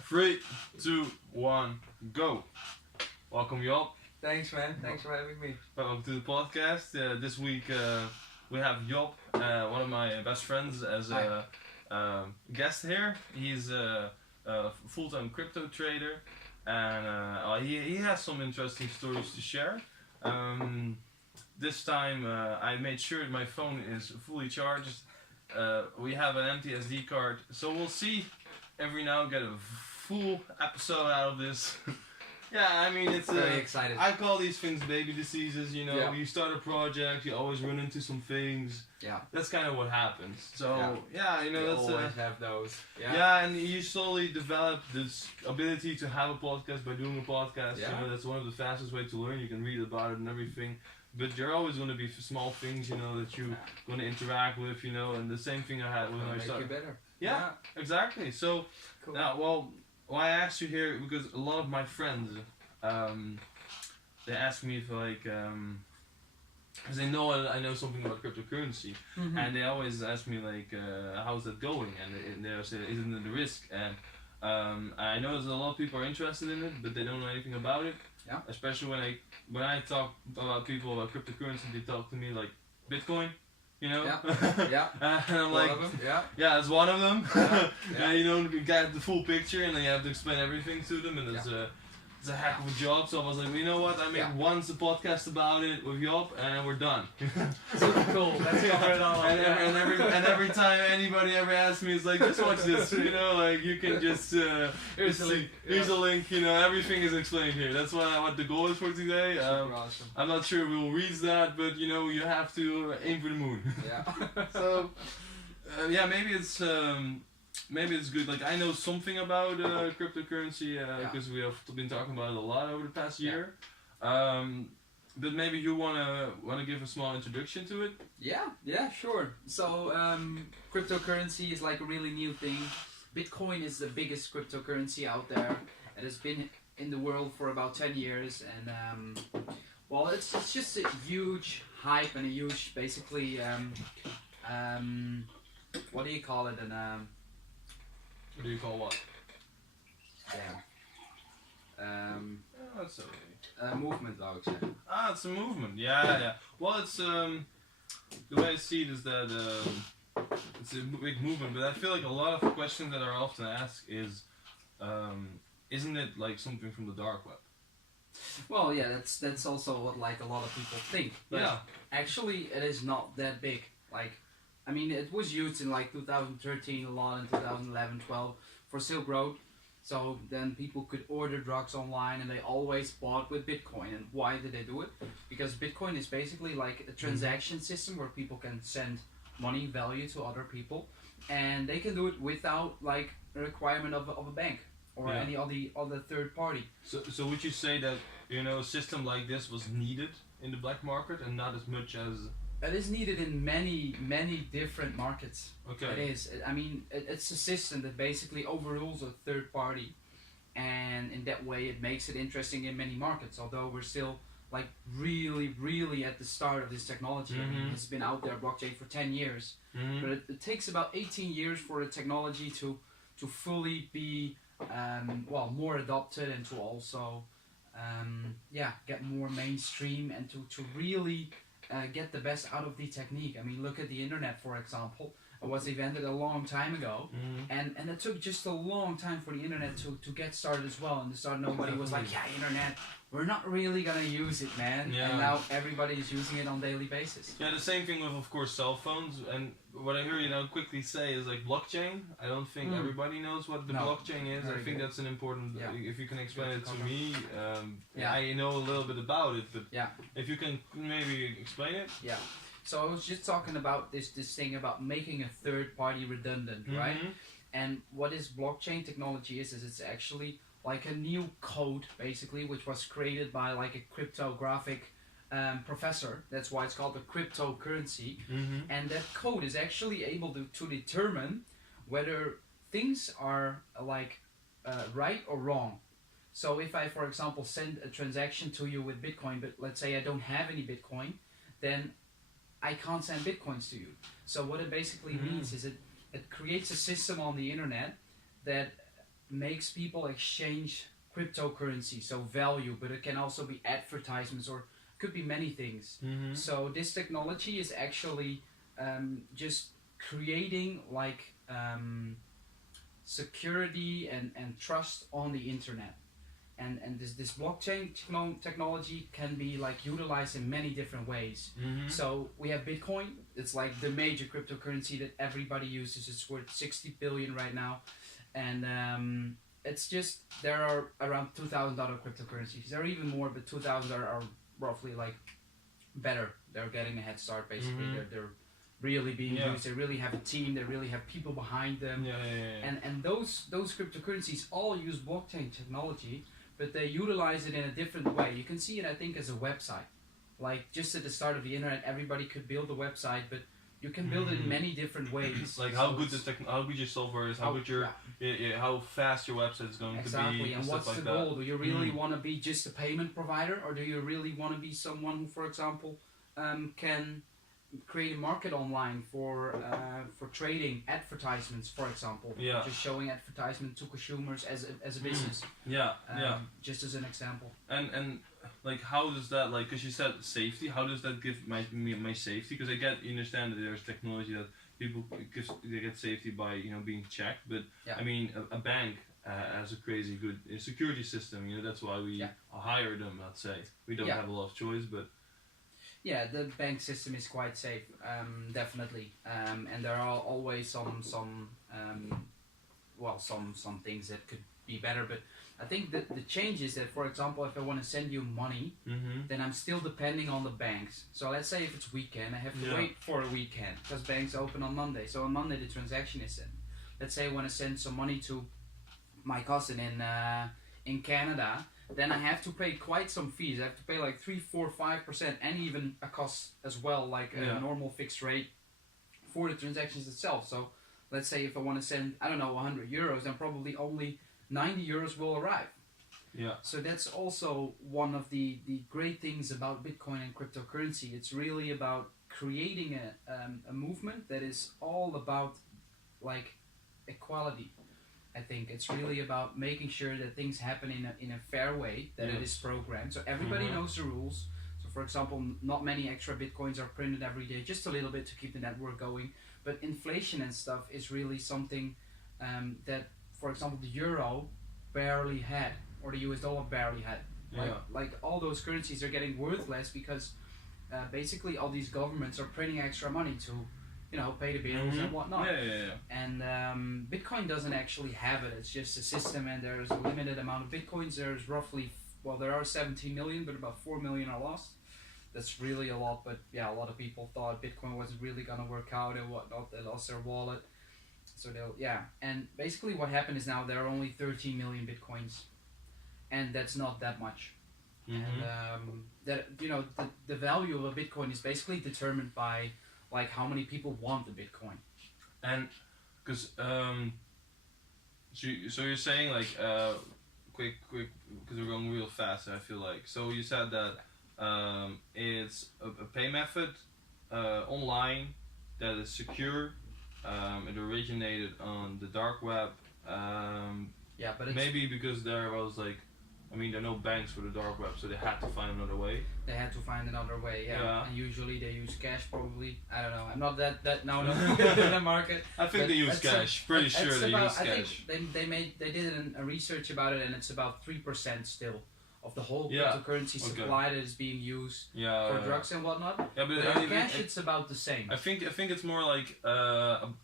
Three, two, one, go. Welcome, y'all. Thanks, man. Thanks for having me. Welcome to the podcast. This week we have Job, one of my best friends, as a guest here. He's a full-time crypto trader, and he has some interesting stories to share. This time I made sure my phone is fully charged. We have an empty SD card, so we'll see every now get a full episode out of this. Yeah, I mean, it's very excited. I call these things baby diseases, you know. Yeah. You start a project, you always run into some things. Yeah. That's kind of what happens. So, yeah, you know, You that's always have those. yeah, and you slowly develop this ability to have a podcast by doing a podcast. Yeah. You know, that's one of the fastest way to learn. You can read about it and everything. But there are always going to be small things, you know, that you're going to interact with, you know, and the same thing I had when I Make started. you better. Yeah, exactly. So, Cool. now, well, why I asked you here, because a lot of my friends, they ask me if, like, because they know I know something about cryptocurrency, Mhm. and they always ask me, like, how's that going? And they say, isn't it a risk? And I know there's a lot of people are interested in it, but they don't know anything about it. Yeah. Especially when I talk about people about cryptocurrency, they talk to me like Bitcoin, you know? Yeah. Yeah. And I'm One like, of them. Yeah. yeah, it's one of them. Yeah, Yeah, you know, you get the full picture, and then you have to explain everything to them, and it's a heck of a job. So I was like, well, you know what? I make Yeah. once a podcast about it with Job, and we're done. Super cool. Let's cover it all. And, Yeah. every time anybody ever asks me, it's like, just watch this, you know, like you can just Here's the link. Here's a link, you know, everything is explained here. That's what the goal is for today. Super awesome. I'm not sure we'll reach that, but you know, you have to aim for the moon. Yeah. So, yeah, maybe it's good. Like, I know something about cryptocurrency because we have been talking about it a lot over the past year. But maybe you wanna give a small introduction to it. Yeah, sure. So, cryptocurrency is like a really new thing. Bitcoin is the biggest cryptocurrency out there. It has been in the world for about 10 years, and well, it's just a huge hype and a huge, basically, what do you call it? What do you call what? Oh, that's okay. Movement, I would say. It's a movement. Yeah. Well, it's the way I see it is that it's a big movement, but I feel like a lot of questions that are often asked is, isn't it like something from the dark web? Well, yeah, that's also what like a lot of people think. But Yeah. actually, it is not that big. Like, I mean, it was used in like 2013 a lot, in 2011, 12 for Silk Road. So then people could order drugs online, and they always bought with Bitcoin. And why did they do it? Because Bitcoin is basically like a transaction system where people can send money, value to other people, and they can do it without like a requirement of a bank or any other third party. So would you say that, you know, a system like this was needed in the black market and not as much as? It is needed in many different markets. Okay. It is. I mean, it's a system that basically overrules a third party, and in that way it makes it interesting in many markets. Although we're still like really at the start of this technology. I mean, it's been out there, blockchain, for 10 years, but it takes about 18 years for the technology to fully be more adopted, and to also get more mainstream, and to really get the best out of the technique. I mean, look at the internet, for example. It was invented a long time ago, and it took just a long time for the internet to get started as well. And to start, nobody was like, yeah, internet, we're not really gonna use it, man. Yeah. And now everybody is using it on a daily basis. Yeah, the same thing with, of course, cell phones. And what I hear you now quickly say is like blockchain. I don't think everybody knows what the blockchain is. Very I think good. that's an important. If you can explain it to cover. me, I know a little bit about it, but Yeah. if you can maybe explain it. Yeah. So I was just talking about this thing about making a third party redundant, right? And what this blockchain technology is it's actually like a new code, basically, which was created by like a cryptographic professor. That's why it's called a cryptocurrency. And that code is actually able to determine whether things are like right or wrong. So if I, for example, send a transaction to you with Bitcoin, but let's say I don't have any Bitcoin, then I can't send Bitcoins to you. So what it basically means is it creates a system on the internet that makes people exchange cryptocurrency, so value, but it can also be advertisements or could be many things. Mm-hmm. So this technology is actually just creating like security and trust on the internet. And this blockchain technology can be like utilized in many different ways. Mm-hmm. So we have Bitcoin. It's like the major cryptocurrency that everybody uses. It's worth 60 billion right now, and it's just there are around $2,000 cryptocurrencies. There are even more, but 2,000 are roughly like better. They're getting a head start basically. Mm-hmm. They're really being Yeah. used. They really have a team. They really have people behind them. Yeah. And those cryptocurrencies all use blockchain technology, but they utilize it in a different way. You can see it, I think, as a website. Like just at the start of the internet, everybody could build a website, but you can build it in many different ways. Like So how good it's- how good your software is, how good your how fast your website is going to exactly. be, And stuff what's like the that. goal? Do you really Mm. want to be just a payment provider, or do you really want to be someone who, for example, can create a market online for trading advertisements, for example, Yeah. just showing advertisement to consumers as a business. Yeah, yeah. Just as an example. And like how does that, like, because you said safety, how does that give my safety? Because you understand that there's technology that people they get safety by being checked, but Yeah. I mean a bank has a crazy good security system. That's why we hire them. Let's say we don't Yeah. have a lot of choice, but Yeah, the bank system is quite safe, definitely, and there are always some things that could be better. But I think that the change is that, for example, if I want to send you money, then I'm still depending on the banks. So let's say if it's weekend, I have to wait for a weekend because banks open on Monday. So on Monday the transaction is sent. Let's say I want to send some money to my cousin in Canada. Then I have to pay quite some fees. I have to pay like 3, 4, 5%, and even a cost as well, like a normal fixed rate for the transactions itself. So let's say if I want to send, I don't know, 100 euros, then probably only 90 euros will arrive. Yeah. So that's also one of the great things about Bitcoin and cryptocurrency. It's really about creating a movement that is all about like equality. I think it's really about making sure that things happen in a fair way, that it is programmed, so everybody knows the rules. So for example, not many extra Bitcoins are printed every day, just a little bit to keep the network going. But inflation and stuff is really something that, for example, the euro barely had, or the US dollar barely had. Like all those currencies are getting worthless because basically all these governments are printing extra money to pay the bills and whatnot. And Bitcoin doesn't actually have it. It's just a system, and there's a limited amount of Bitcoins. There's roughly, there are 17 million, but about 4 million are lost. That's really a lot, but yeah, a lot of people thought Bitcoin wasn't really gonna work out and whatnot. They lost their wallet. So and basically what happened is now there are only 13 million Bitcoins, and that's not that much. And the value of a Bitcoin is basically determined by like how many people want the Bitcoin. And because so you're saying like quick because we're going real fast, I feel like. So you said that it's a pay method online that is secure. It originated on the dark web. But it's, maybe because there was like, I mean, there are no banks for the dark web, so they had to find another way. They had to find another way, And usually they use cash, probably. I don't know. I'm not that no in the market. I think they use cash. Pretty sure they use cash. I think they did a research about it, and it's about 3% still of the whole cryptocurrency supply that is being used for drugs and whatnot. Yeah, but cash, it's about the same. I think it's more like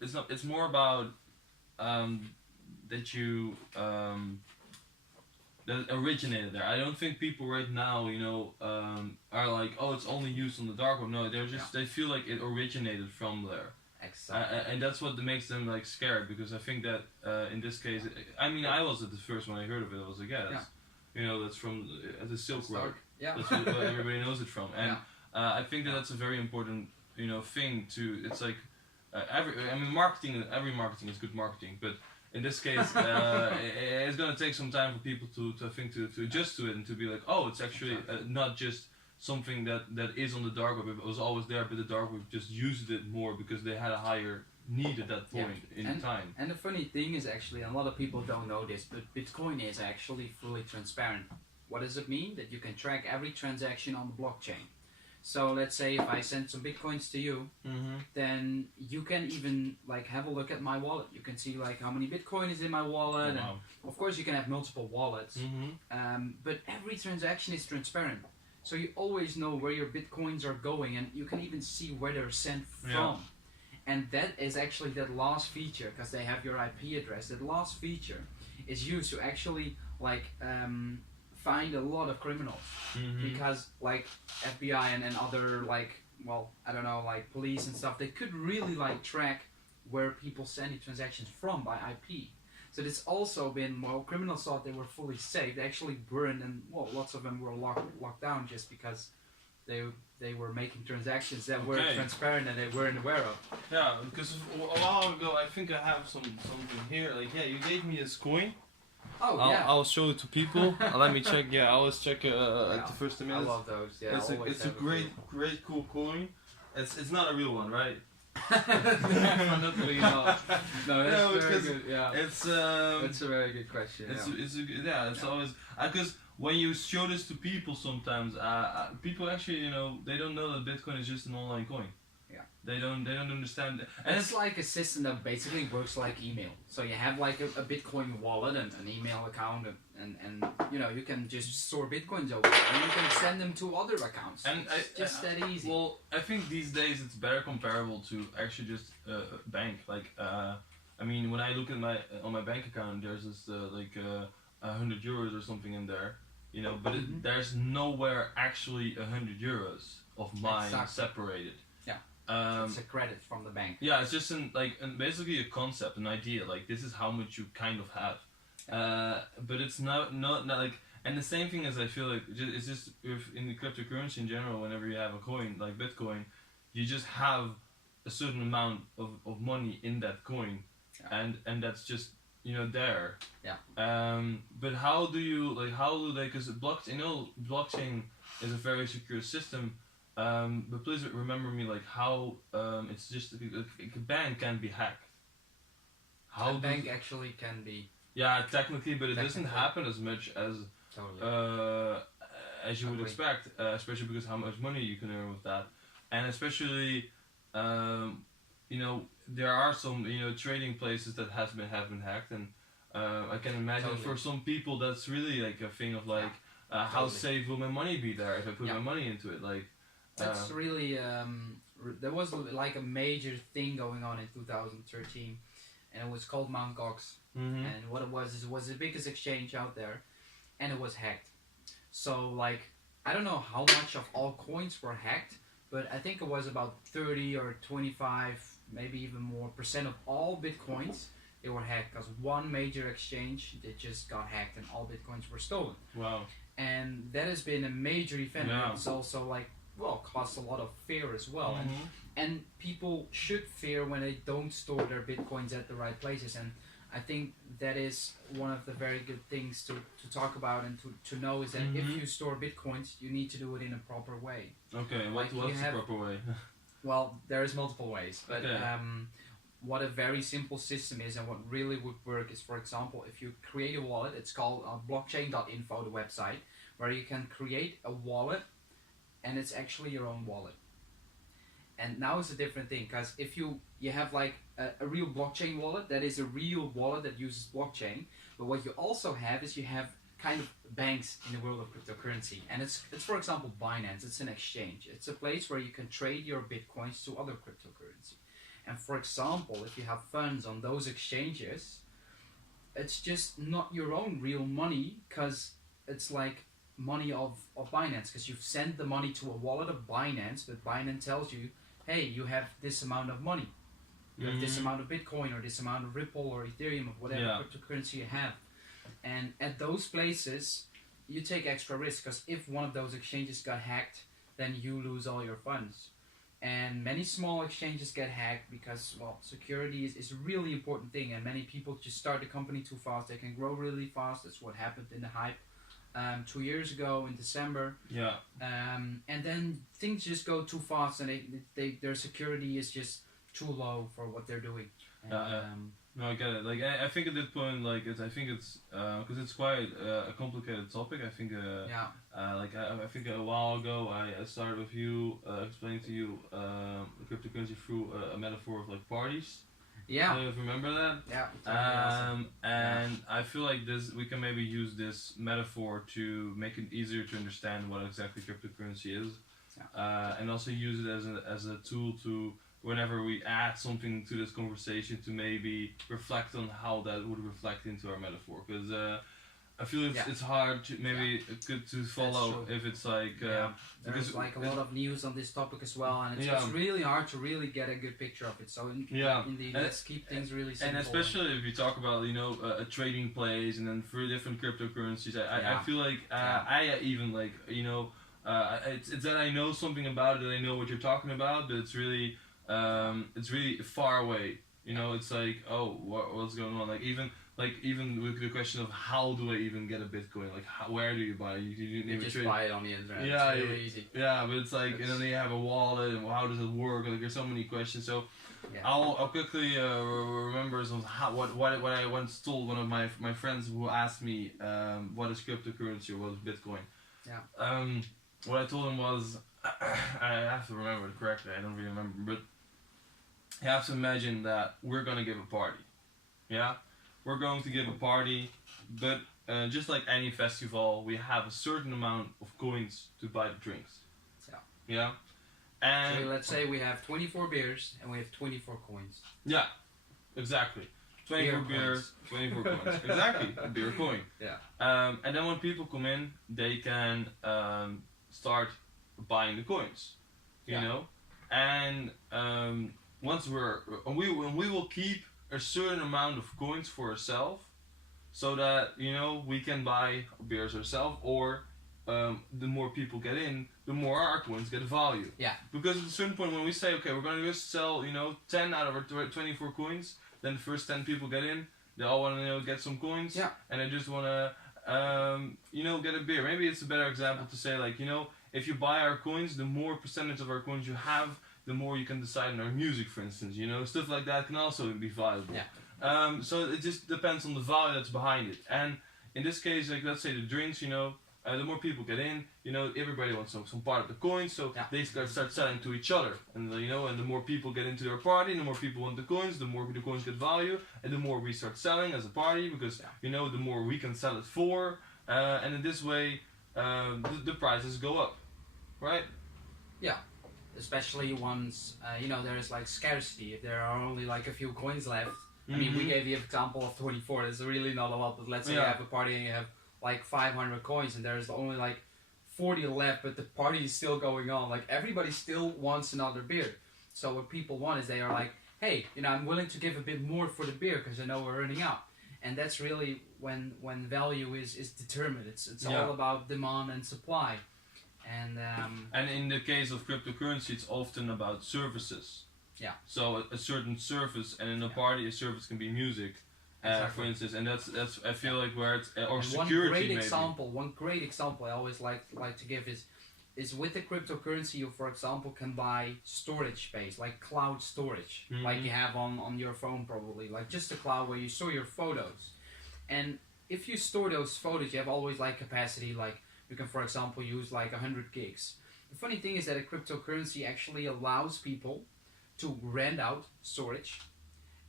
it's more about that you that originated there. I don't think people right now, are like, oh, it's only used on the dark web. No, they're just they feel like it originated from there. Exactly. And that's what makes them like scared, because I think that in this case, I mean, I was at the first when I heard of it. I was like, that's from the Silk Road. Yeah. That's what everybody knows it from. And I think that's a very important thing to. It's like marketing. Every marketing is good marketing, but in this case, it's gonna take some time for people to adjust to it and to be like, oh, it's actually not just something that is on the dark web. It was always there, but the dark web just used it more because they had a higher need at that point in time. And the funny thing is actually, a lot of people don't know this, but Bitcoin is actually fully transparent. What does it mean? That you can track every transaction on the blockchain. So let's say if I send some Bitcoins to you, then you can even like have a look at my wallet. You can see like how many Bitcoin is in my wallet. Oh, wow. And of course you can have multiple wallets, but every transaction is transparent. So you always know where your Bitcoins are going, and you can even see where they're sent from. Yeah. And that is actually that last feature, because they have your IP address. That last feature is used to actually like find a lot of criminals, because like FBI and other like, well, I don't know, like police and stuff, they could really like track where people send transactions from by IP. So it's also been, while criminals thought they were fully safe, they actually weren't, and well, lots of them were locked down just because they were making transactions that were transparent and they weren't aware of. Yeah, because a while ago, I think I have something here. Like, yeah, you gave me this coin. Oh, yeah. I'll show it to people. Let me check. Yeah, I always check at the first minutes. I love those. Yeah, it's a great cool coin. It's not a real one, right? Definitely not. No, that's very good. Yeah, it's that's a very good question. It's always because when you show this to people, sometimes people actually they don't know that Bitcoin is just an online coin. Yeah. They don't understand. And it's like a system that basically works like email. So you have like a Bitcoin wallet and an email account, and you can just store Bitcoins over there, and you can send them to other accounts. And it's just that easy. Well, I think these days it's better comparable to actually just a bank. Like, I mean, when I look at on my bank account, there's this like €100 or something in there, but there's nowhere actually €100 of mine separated. It's a credit from the bank. Yeah, it's just basically a concept, an idea. Like, this is how much you kind of have, but it's not like. And the same thing as I feel like it's just in the cryptocurrency in general. Whenever you have a coin like Bitcoin, you just have a certain amount of money in that coin, and that's just there. Yeah. But how do they? Because blockchain is a very secure system. But please remember me, like how it's just a bank can be hacked. How a bank actually can be. Yeah, technically, but it doesn't happen as much as you would expect, especially because how much money you can earn with that, and especially, there are some trading places that have been hacked, and I can imagine for some people that's really like a thing of like, how safe will my money be there if I put my money into it, like. That's really there was like a major thing going on in 2013, and it was called Mt. Gox. And what it was the biggest exchange out there, and it was hacked. So like, I don't know how much of all coins were hacked, but I think it was about 30 or 25, maybe even more % of all Bitcoins, they were hacked, because one major exchange, they just got hacked and all Bitcoins were stolen. Wow. And that has been a major event. Yeah. It's also like, caused a lot of fear as well. And people should fear when they don't store their Bitcoins at the right places. And I think that is one of the very good things to talk about and to know, is that if you store Bitcoins, you need to do it in a proper way. Okay, what's the proper way? Well, there's multiple ways, but what a very simple system is, and what really would work is, for example, if you create a wallet, it's called blockchain.info, the website, where you can create a wallet, and it's actually your own wallet. And now it's a different thing, because if you have like a real blockchain wallet, that is a real wallet that uses blockchain. But what you also have is you have kind of banks in the world of cryptocurrency, and it's for example Binance. It's an exchange. It's a place where you can trade your Bitcoins to other cryptocurrency. And for example, if you have funds on those exchanges, it's just not your own real money, because it's like money of Binance, because you've sent the money to a wallet of Binance, but Binance tells you, hey, you have this amount of money, you have this amount of Bitcoin, or this amount of Ripple or Ethereum, or whatever cryptocurrency you have. And at those places you take extra risk, because if one of those exchanges got hacked, then you lose all your funds. And many small exchanges get hacked because, well, security is a really important thing, and many people just start the company too fast. They can grow really fast. That's what happened in the hype 2 years ago in December. And then things just go too fast, and their security is just too low for what they're doing. And, No, I get it. Like I think at this point, like I think it's because it's quite a complicated topic. I think like I think a while ago I started with you explaining to you cryptocurrency through a metaphor of like parties. Yeah. Do you remember that? Yeah. Totally and I feel like we can maybe use this metaphor to make it easier to understand what exactly cryptocurrency is, and also use it as a tool to whenever we add something to this conversation to maybe reflect on how that would reflect into our metaphor, because I feel it's hard to maybe good to follow if it's like there's like a lot of news on this topic as well, and it's really hard to really get a good picture of it. So indeed, let's keep things really simple. And especially if you talk about a trading plays and then for different cryptocurrencies, I feel like I even like it's that I know something about it, that I know what you're talking about, but it's really far away. It's like, oh, what's going on? Even with the question of how do I even get a Bitcoin? Like, where do you buy it? You just buy it on the internet. Yeah, it's really easy. Yeah, but it's like, and then you have a wallet, and how does it work? Like, there's so many questions. So, I'll quickly remember what I once told one of my friends who asked me what is cryptocurrency or what is Bitcoin. Yeah. What I told him was, I have to remember it correctly. I don't really remember, but you have to imagine that we're gonna give a party. Yeah. We're going to give a party, but just like any festival, we have a certain amount of coins to buy the drinks. Yeah. And so let's say we have 24 beers and we have 24 coins. Yeah, exactly. 24 beers, 24 coins. Exactly, a beer coin. Yeah. And then when people come in, they can start buying the coins. You know, and once we will keep a certain amount of coins for ourselves, so that we can buy beers ourselves, or the more people get in, the more our coins get value. Yeah. Because at a certain point when we say, okay, we're going to just sell 10 out of our 24 coins, then the first 10 people get in, they all want to get some coins, and they just want to get a beer. Maybe it's a better example to say, like, if you buy our coins, the more percentage of our coins you have, the more you can decide on our music, for instance. Stuff like that can also be valuable. Yeah. So it just depends on the value that's behind it. And in this case, like, let's say the drinks, the more people get in, everybody wants some part of the coins, so they start selling to each other. And and the more people get into their party, the more people want the coins, the more the coins get value, and the more we start selling as a party, because the more we can sell it for, and in this way, the prices go up, right? Yeah. Especially once there's like scarcity. If there are only like a few coins left. I mean, we gave the example of 24. It's really not a lot, but let's say you have a party and you have like 500 coins, and there's only like 40 left, but the party is still going on. Like, everybody still wants another beer. So what people want is, they are like, hey, I'm willing to give a bit more for the beer because I know we're running out. And that's really when value is determined. It's all about demand and supply. And in the case of cryptocurrency, it's often about services. Yeah. So a certain service, and in a party, a service can be music, for instance, and that's I feel like where it's or security. One great example I always like to give is with the cryptocurrency. You, for example, can buy storage space, like cloud storage, like you have on your phone probably, like just a cloud where you store your photos. And if you store those photos, you have always like capacity, like you can, for example, use like 100 gigs. The funny thing is that a cryptocurrency actually allows people to rent out storage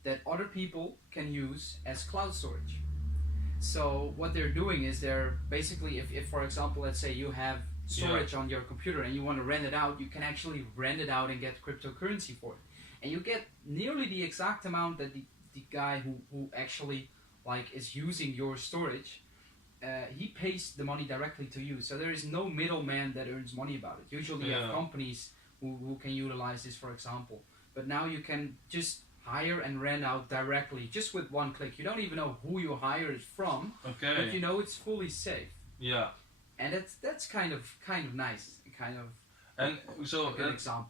that other people can use as cloud storage. So what they're doing is they're basically, if for example, let's say you have storage on your computer and you want to rent it out, you can actually rent it out and get cryptocurrency for it. And you get nearly the exact amount that the guy who actually like is using your storage, he pays the money directly to you. So there is no middleman that earns money about it. Usually you have companies who can utilize this, for example. But now you can just hire and rent out directly, just with one click. You don't even know who you hire it from, but it's fully safe. Yeah. And that's kind of nice, kind of. And so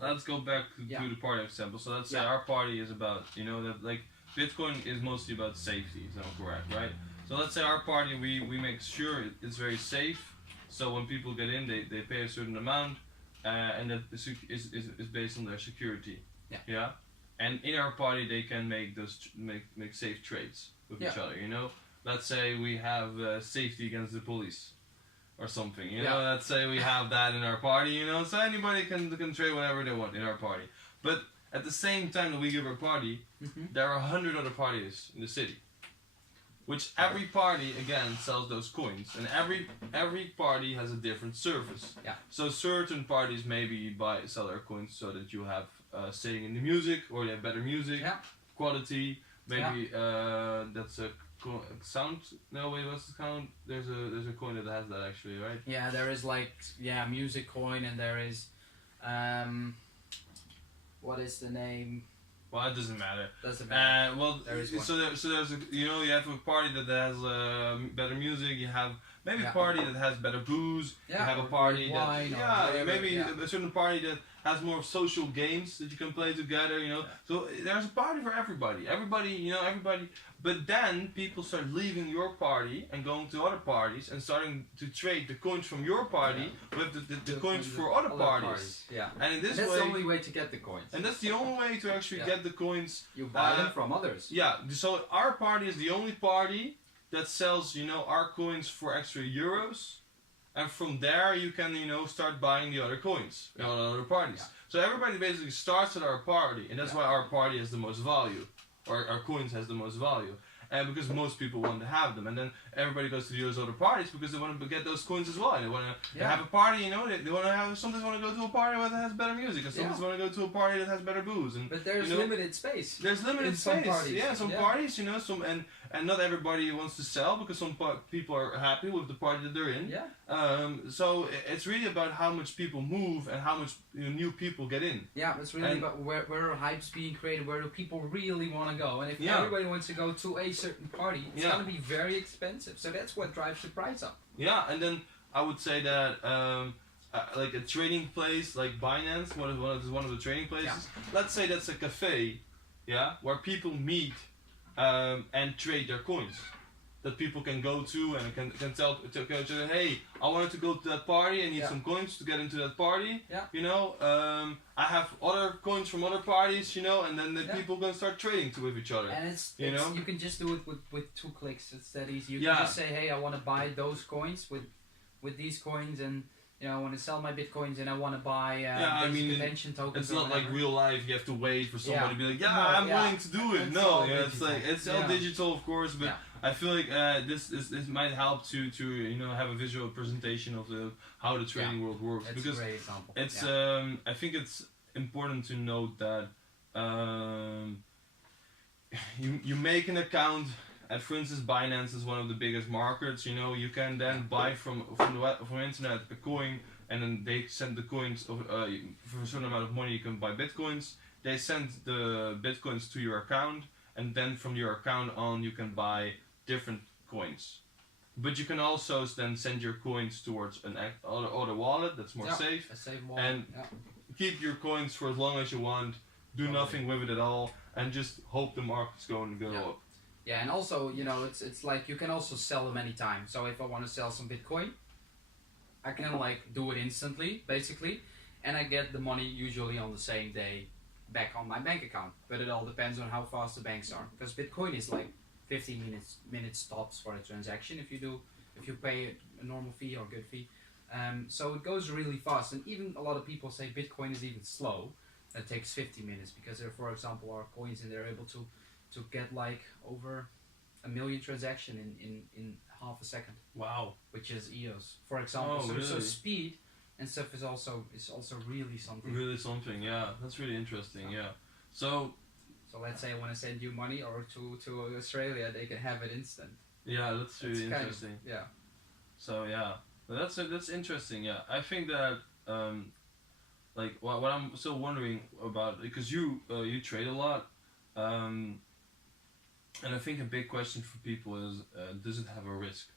let's go back to the party example. So let's say our party is about, that like Bitcoin is mostly about safety, is that correct, right? So let's say our party, we make sure it's very safe. So when people get in, they pay a certain amount, and that is based on their security. Yeah. and in our party they can make make safe trades with each other. You know, let's say we have safety against the police, or something. You know, let's say we have that in our party. You know, so anybody can trade whatever they want in our party. But at the same time that we give our party, there are 100 other parties in the city. Which every party again sells those coins, and every party has a different service. Yeah. So certain parties maybe sell their coins so that you have saying in the music, or they have better music, quality. Maybe that's a sound. No wait, what's the sound? There's a coin that has that actually, right? Yeah, there is like music coin, and there is what is the name? Well, it doesn't matter. Doesn't matter. Well, there's you know, you have a party that has better music. You have maybe a party that has better booze. You have a party that maybe a certain party that has more social games that you can play together. You know, so there's a party for everybody. Everybody. But then people start leaving your party and going to other parties and starting to trade the coins from your party with the coins for other parties. Yeah. And in this that's way, the only way to get the coins. And that's the only way to actually get the coins. You buy them from others. Yeah. So our party is the only party that sells, you know, our coins for extra euros. And from there you can, you know, start buying the other coins, the other parties. Yeah. So everybody basically starts at our party, and that's why our party has the most value. Or our coins has the most value, and because most people want to have them, and then everybody goes to those other parties because they want to get those coins as well. They want to have a party, you know. They want to have. Sometimes want to go to a party that has better music, and sometimes want to go to a party that has better booze. But there's limited space. There's limited space. Some parties. Some parties, you know, and not everybody wants to sell because some people are happy with the party that they're in. Yeah. So it's really about how much people move and how much new people get in. Yeah, it's really about where hype's being created, where do people really want to go, and if everybody wants to go to a certain party, it's going to be very expensive. So that's what drives the price up. Yeah, and then I would say that like a trading place like Binance, one of the trading places. Yeah. Let's say that's a cafe, where people meet and trade their coins. That people can go to and can tell each other, hey, I wanted to go to that party. I need some coins to get into that party. Yeah. You know, I have other coins from other parties. You know, and then the people gonna start trading with each other. And you can just do it with 2 clicks. It's that easy. You can just say, hey, I want to buy those coins with these coins, and you know, I want to sell my bitcoins, and I want to buy convention tokens. It's not like real life. You have to wait for somebody to be like, I'm willing to do it. No, it's like it's all digital, of course, but. I feel like this might help to you know, have a visual presentation of how the trading world works. That's because a great example. It's I think it's important to note that you make an account at, for instance, Binance is one of the biggest markets. You know, you can then buy from internet a coin, and then they send the coins for a certain amount of money. You can buy bitcoins. They send the bitcoins to your account, and then from your account on you can buy different coins. But you can also then send your coins towards an other wallet that's more safe. A safe wallet. And keep your coins for as long as you want. Do nothing with it at all, and just hope the market's going to go up. Yeah, and also, you know, it's like you can also sell them anytime. So if I want to sell some Bitcoin, I can like do it instantly, basically, and I get the money usually on the same day back on my bank account. But it all depends on how fast the banks are, because Bitcoin is like 15 minutes tops for a transaction if you pay a normal fee or good fee. So it goes really fast, and even a lot of people say Bitcoin is even slow. It takes 50 minutes because there, for example, are coins and they're able to get like over 1 million transactions in half a second. Wow. Which is EOS, for example. So speed and stuff is also really something. Really something, yeah. That's really interesting, yeah. So let's say I want to send you money or to Australia, they can have it instant. Yeah, that's really interesting. So yeah, but that's interesting. Yeah, I think that like what I'm still wondering about, because you trade a lot, and I think a big question for people is, does it have a risk?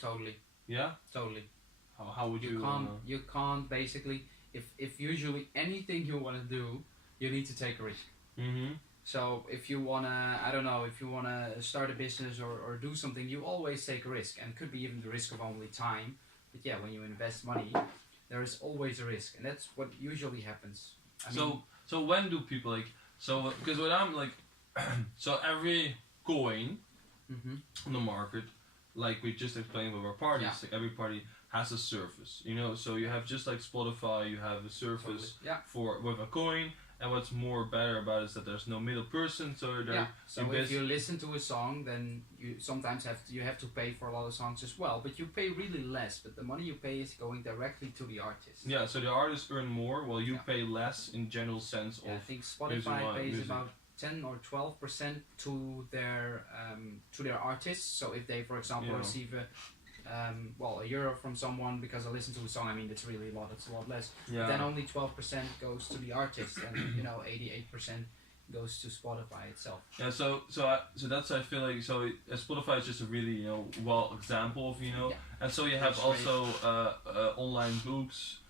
Totally. Yeah. Totally. How would you? You can't basically, if usually anything you want to do, you need to take a risk. Mm-hmm. So if you wanna, I don't know, if you wanna start a business or do something, you always take a risk, and it could be even the risk of only time. But yeah, when you invest money, there is always a risk, and that's what usually happens. So when do people like? So because what I'm like, so every coin Mm-hmm. on the market, like we just explained with our parties, Yeah. like every party has a surface, you know. So you have just like Spotify, you have a surface Yeah. for with a coin, and what's more better about it is that there's no middle person, so there, Yeah. So you if you listen to a song, then you sometimes have to pay for a lot of songs as well, but you pay really less. But the money you pay is going directly to the artist. yeah, so the artists earn more while you Yeah. pay less in general sense Yeah, I of think Spotify pays music. about 10 or 12% to their artists. So if they, for example, Yeah. receive a euro from someone because I listen to a song, I mean it's really a lot. It's a lot less. Yeah. Then only 12% goes to the artist, and 88% goes to Spotify itself. Yeah, so that's I feel like Spotify is just a really well example of Yeah. and so you have That's also online books.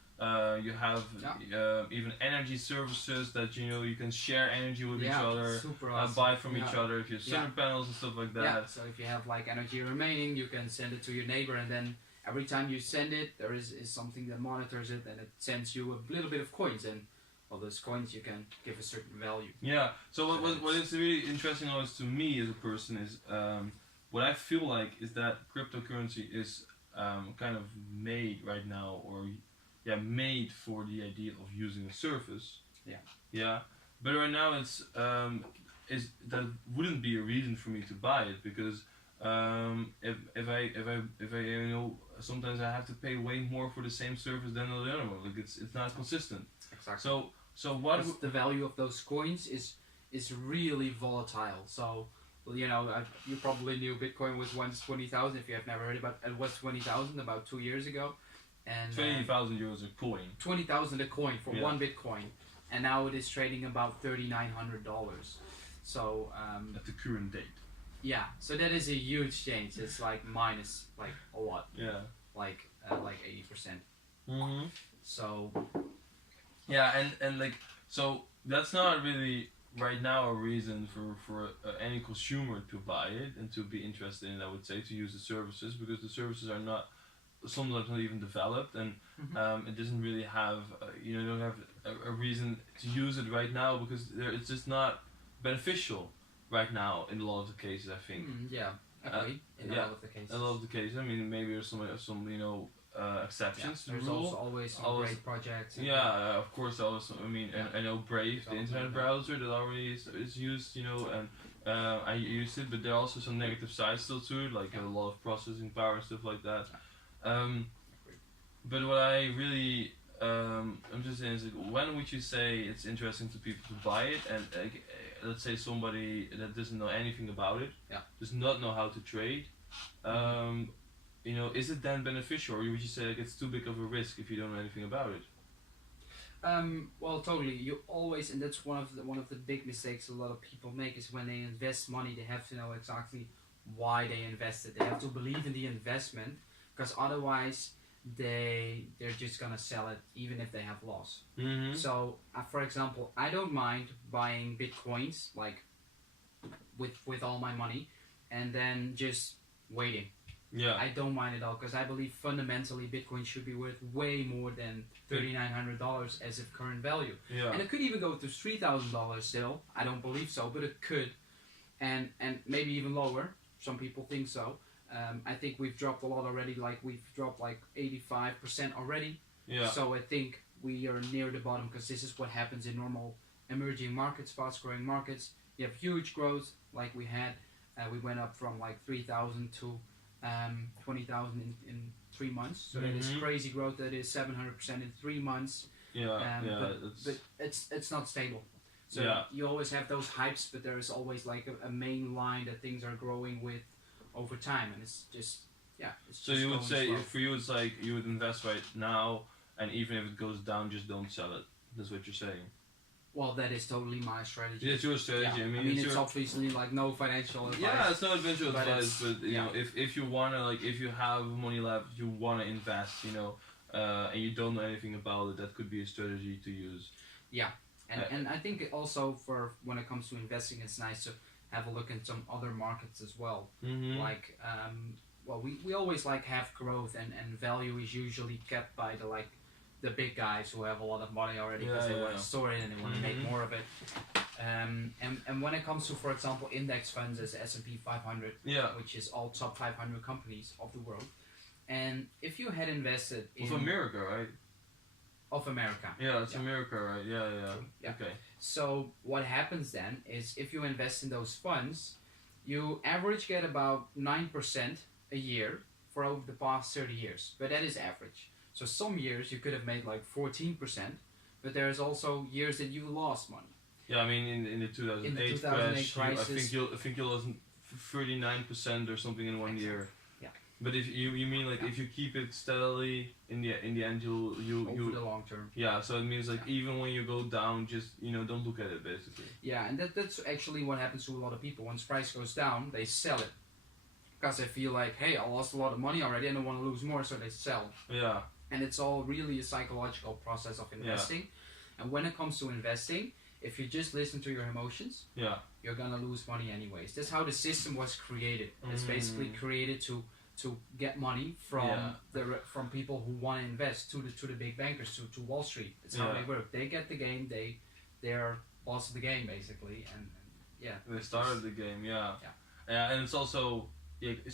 You have even energy services that you can share energy with each other, super awesome. buy from each other if you have solar Yeah. panels and stuff like that. Yeah, so if you have like energy remaining, you can send it to your neighbor, and then every time you send it, there is something that monitors it, and it sends you a little bit of coins, and all those coins you can give a certain value. Yeah. So what is really interesting always to me as a person is what I feel like is that cryptocurrency is kind of made right now, or made for the idea of using a service. Yeah. Yeah. But right now it's that wouldn't be a reason for me to buy it, because if I sometimes I have to pay way more for the same service than the other one. Like it's not consistent. Exactly. So what? The value of those coins is really volatile. So you probably knew Bitcoin was once 20,000. If you have never heard about it, was 20,000 about 2 years ago, and 20,000 euros a coin. 20,000 a coin for Yeah. one Bitcoin, and now it is trading about $3,900. So At the current date. yeah, so that is a huge change. It's like minus like a lot, Yeah. like 80%. Mm-hmm. So Yeah, and like so that's not really right now a reason for any consumer to buy it and to be interested in it, I would say, to use the services, because the services are not sometimes not even developed, and it doesn't really have you don't have a reason to use it right now, because it's just not beneficial right now in a lot of the cases, I think. yeah, agree in a yeah, lot of the cases. A lot of the cases. I mean, maybe there's some exceptions to the There's rule. also always some Always- great projects. and- Yeah, of course. Also, I mean, and Yeah. I know Brave, the Something internet like that. browser that already is used, and I used it, but there are also some negative sides still to it, like a lot of processing power and stuff like that. But what I really I'm just saying is, like, when would you say it's interesting to people to buy it? And let's say somebody that doesn't know anything about it, does not know how to trade. Is it then beneficial, or would you say like it's too big of a risk if you don't know anything about it? Well, totally. You always, and that's one of the big mistakes a lot of people make, is when they invest money, they have to know exactly why they invested. They have to believe in the investment, because otherwise they're just gonna sell it even if they have loss. Mm-hmm. So, for example, I don't mind buying Bitcoins like with all my money, and then just waiting. Yeah. I don't mind at all, because I believe fundamentally Bitcoin should be worth way more than $3,900 as of current value. Yeah. And it could even go to $3,000 still. I don't believe so, but it could, and maybe even lower. Some people think so. I think we've dropped a lot already. Like we've dropped like 85% already. Yeah. So I think we are near the bottom, because this is what happens in normal emerging markets, fast-growing markets. You have huge growth, like we had. We went up from like 3,000 to 20,000 in 3 months. So that is crazy growth. That is 700% in 3 months. Yeah. But it's not stable. So Yeah. you always have those hypes, but there is always like a main line that things are growing with over time, and it's just It's So just you would going say slow. for you it's like you would invest right now, and even if it goes down, just don't sell it. That's what you're saying. Well, that is totally my strategy. It's your strategy. Yeah. I mean, it's obviously like no financial advice. yeah, it's not adventure but advice, it's- but you know, if you wanna, like, if you have money left, you wanna invest, and you don't know anything about it, that could be a strategy to use. And I think also for when it comes to investing, it's nice to have a look at some other markets as well. Mm-hmm. Like, we always like have growth, and value is usually kept by the big guys who have a lot of money already, because Yeah, they yeah. want to store it and they want to make Mhm. more of it. And when it comes to, for example, index funds as S&P 500, Yeah. which is all top 500 companies of the world, and if you had invested in Of America, right? of America, Yeah, it's Yeah. America, right? Yeah, yeah. Yeah. Okay. so what happens then is if you invest in those funds, you average get about 9% a year for over the past 30 years, but that is average. So some years you could have made like 14%, but there's also years that you lost money. Yeah, I mean in the 2008, In the 2008 crash, crisis. I think you lost 39% or something in one Exactly. year. Yeah. But if you mean like Yeah. if you keep it steadily in the end Over you the long term. yeah, so it means like Yeah. even when you go down, just don't look at it basically. Yeah, and that's actually what happens to a lot of people. Once price goes down, they sell it because they feel like, hey, I lost a lot of money already, I don't want to lose more, so they sell. Yeah. And it's all really a psychological process of investing. And when it comes to investing, if you just listen to your emotions, Yeah. you're gonna lose money anyways. That's how the system was created. It's Mm. basically created to get money from Yeah. from people who want to invest to the big bankers to Wall Street. It's how Yeah. they work. They get the game. They're boss of the game basically. And yeah. They started the game, yeah. Yeah. Yeah, and it's also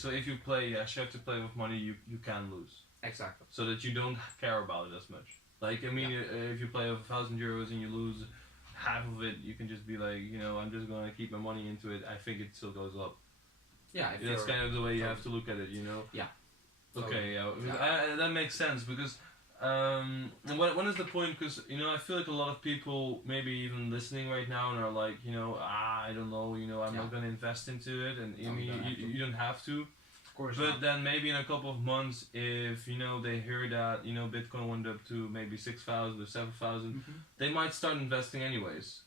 so if you play, you have to play with money you can lose. Exactly. So that you don't care about it as much. Like I mean, if you play with €1,000 and you lose half of it, you can just be like, I'm just gonna keep my money into it. I think it still goes up. Yeah. That's kind of the way you have to look at it, Yeah. Okay, Totally. yeah, that makes sense because when is the point? Because I feel like a lot of people maybe even listening right now and are like, I don't know, I'm not gonna invest into it, and I mean, you don't have to. Of course. But not. then maybe in a couple of months, if they hear that Bitcoin went up to maybe 6,000 or 7,000, Mhm. they might start investing anyways.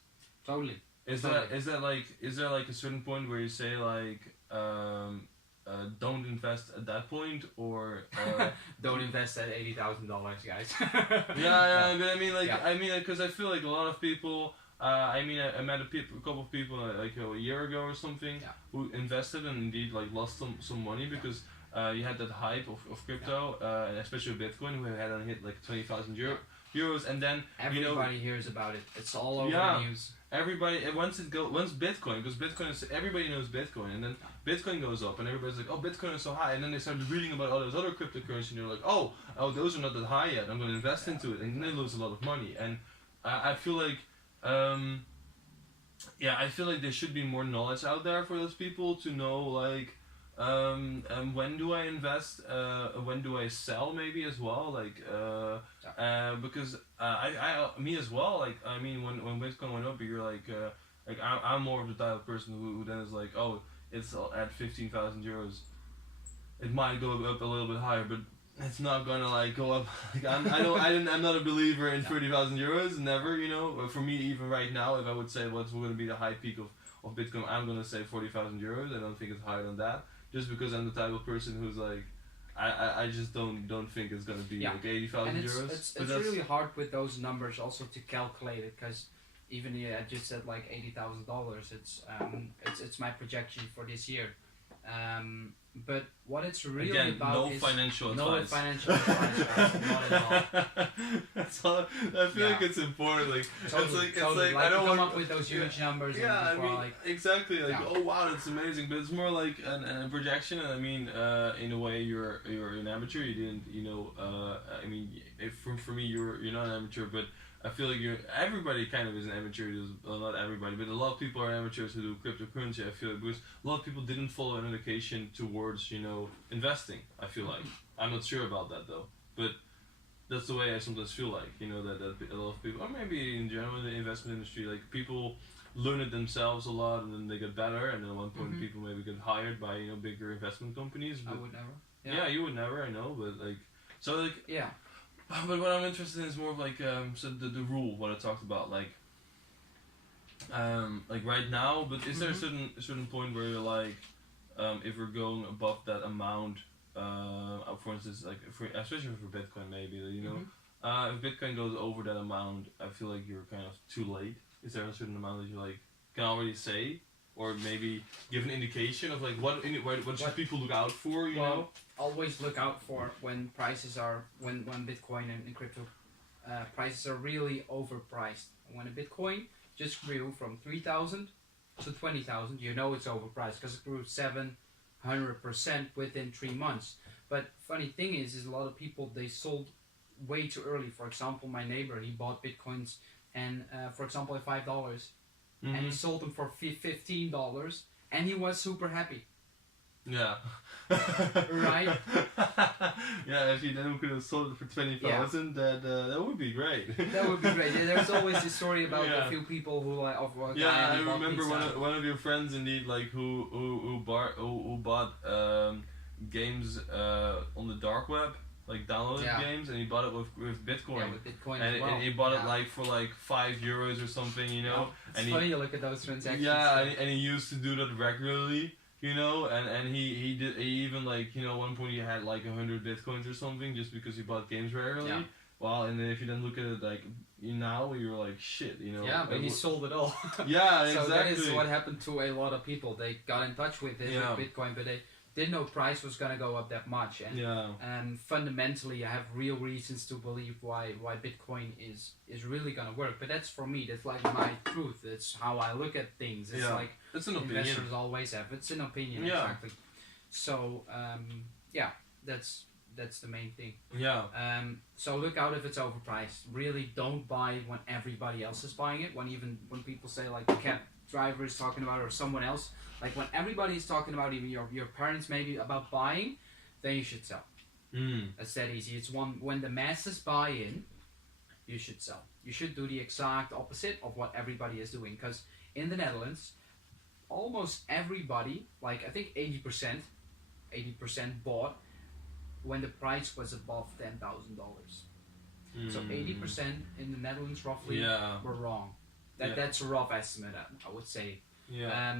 Totally. Is there like a certain point where you say like don't invest at that point, or Don't invest at $80,000, guys. yeah, but I mean like Yeah. because I feel like a lot of people. I met a couple of people like a year ago or something who invested and indeed like lost some money because you had that hype of crypto and especially Bitcoin, who had hit like 20,000 euros, and then Everybody hears about it. It's all over Yeah. the news. everybody once Bitcoin, because Bitcoin is, everybody knows Bitcoin, and then Bitcoin goes up and everybody's like, oh, Bitcoin is so high, and then they started reading about all those other cryptocurrencies and they're like, oh those are not that high yet, I'm going to invest into it, and then they lose a lot of money. And I feel like I feel like there should be more knowledge out there for those people to know like when do I invest, when do I sell maybe as well, like because me as well, like I mean when Bitcoin went up, you're like I'm more of the type of person who then is like, oh, it's at 15,000 euros, it might go up a little bit higher, but it's not gonna like go up. Like I'm not a believer in 30,000 euros. Never, For me, even right now, if I would say what's going to be the high peak of Bitcoin, I'm gonna say 40,000 euros. I don't think it's higher than that. Just because I'm the type of person who's like, I just don't think it's gonna be like 80,000 euros. It's really hard with those numbers also to calculate it, because even I just said like $80,000. It's my projection for this year. But what it's really Again, about no is financial no advice. financial advice, guys, not at all. That's all. I feel like it's important. Like Totally, it's totally. like I don't you come want up with those huge numbers. Yeah, I and mean, before, like, exactly. Like, Yeah. oh wow, that's amazing. But it's more like a projection. And I mean, in a way, you're an amateur. You didn't, I mean, if for me, you're not an amateur, but I feel like everybody kind of is an amateur. Well, not everybody, but a lot of people are amateurs who do cryptocurrency. I feel like because a lot of people didn't follow an education towards investing. I feel like I'm not sure about that though, but that's the way I sometimes feel like that a lot of people, or maybe in general in the investment industry, like people learn it themselves a lot and then they get better, and then at one point Mhm. people maybe get hired by bigger investment companies. I But would never. yeah, you would never, I know, but like so like. Yeah. But what I'm interested in is more of like so the rule, what I talked about, like right now. But is there a certain point where you're like, if we're going above that amount, for instance, like especially for Bitcoin, maybe if Bitcoin goes over that amount, I feel like you're kind of too late. Is there a certain amount that you like can already say, or maybe give an indication of like what should people look out for? You know. Always look out for when prices are when Bitcoin and crypto prices are really overpriced. When a Bitcoin just grew from 3,000 to 20,000. You know it's overpriced because it grew 700% within 3 months. But funny thing is a lot of people, they sold way too early. For example, my neighbor, he bought bitcoins and for example at $5, and he sold them for $15, and he was super happy. Yeah. Right? Yeah, if you then could have sold it for 20,000, that would be great. That would be great. Yeah, there's always this story about Yeah. a few people who like of a guy Yeah, I who bought remember pizza. one of your friends indeed, like who bought games on the dark web, like downloaded Yeah. games, and he bought it with Bitcoin. Yeah, with Bitcoin and, as well. and he bought it Yeah. like for like €5 or something, you know. Yeah. It's And funny you look at those transactions. yeah, and he used to do that regularly, you know, and he even like, you know, one point he had like 100 bitcoins or something just because he bought games regularly. Yeah. Well, and then if you then look at it like now, you're like shit, you know. Yeah, but he sold it all. Yeah, So exactly. that is what happened to a lot of people. They got in touch with this Yeah. with Bitcoin, but they didn't know price was gonna go up that much. And Yeah. fundamentally, I have real reasons to believe why Bitcoin is really gonna work. But that's for me. That's like my truth. It's how I look at things. It's Yeah. like It's an opinion. investors always have. It's an opinion, Yeah. exactly. So yeah, that's the main thing. Yeah. So look out if it's overpriced. Really don't buy when everybody else is buying it. When people say like the cab driver is talking about it or someone else, like when everybody is talking about, even your parents maybe, about buying, then you should sell. It's that easy. It's when the masses buy in, you should sell. You should do the exact opposite of what everybody is doing. Because in the Netherlands, almost everybody, like I think 80% bought when the price was above $10,000. So 80% in the Netherlands roughly Yeah. were wrong. Yeah. That's a rough estimate, I would say. Yeah.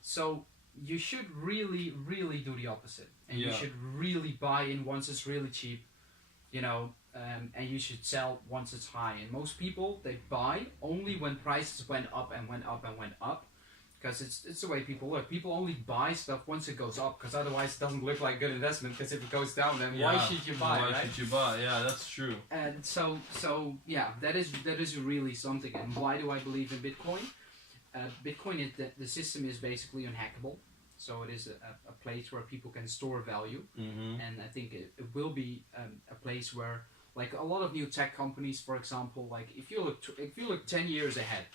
So you should really, really do the opposite, and you Yeah. should really buy in once it's really cheap, you know, and you should sell once it's high. And most people, they buy only when prices went up and went up and went up, because it's the way people look. People only buy stuff once it goes up, because otherwise it doesn't look like good investment. Because if it goes down, then why should you buy? Why Right? should you buy? Yeah, that's true. And so yeah, that is really something. And why do I believe in Bitcoin? Bitcoin is the system is basically unhackable, so it is a place where people can store value, and I think it will be a place where, like a lot of new tech companies, for example, like if you look 10 years ahead,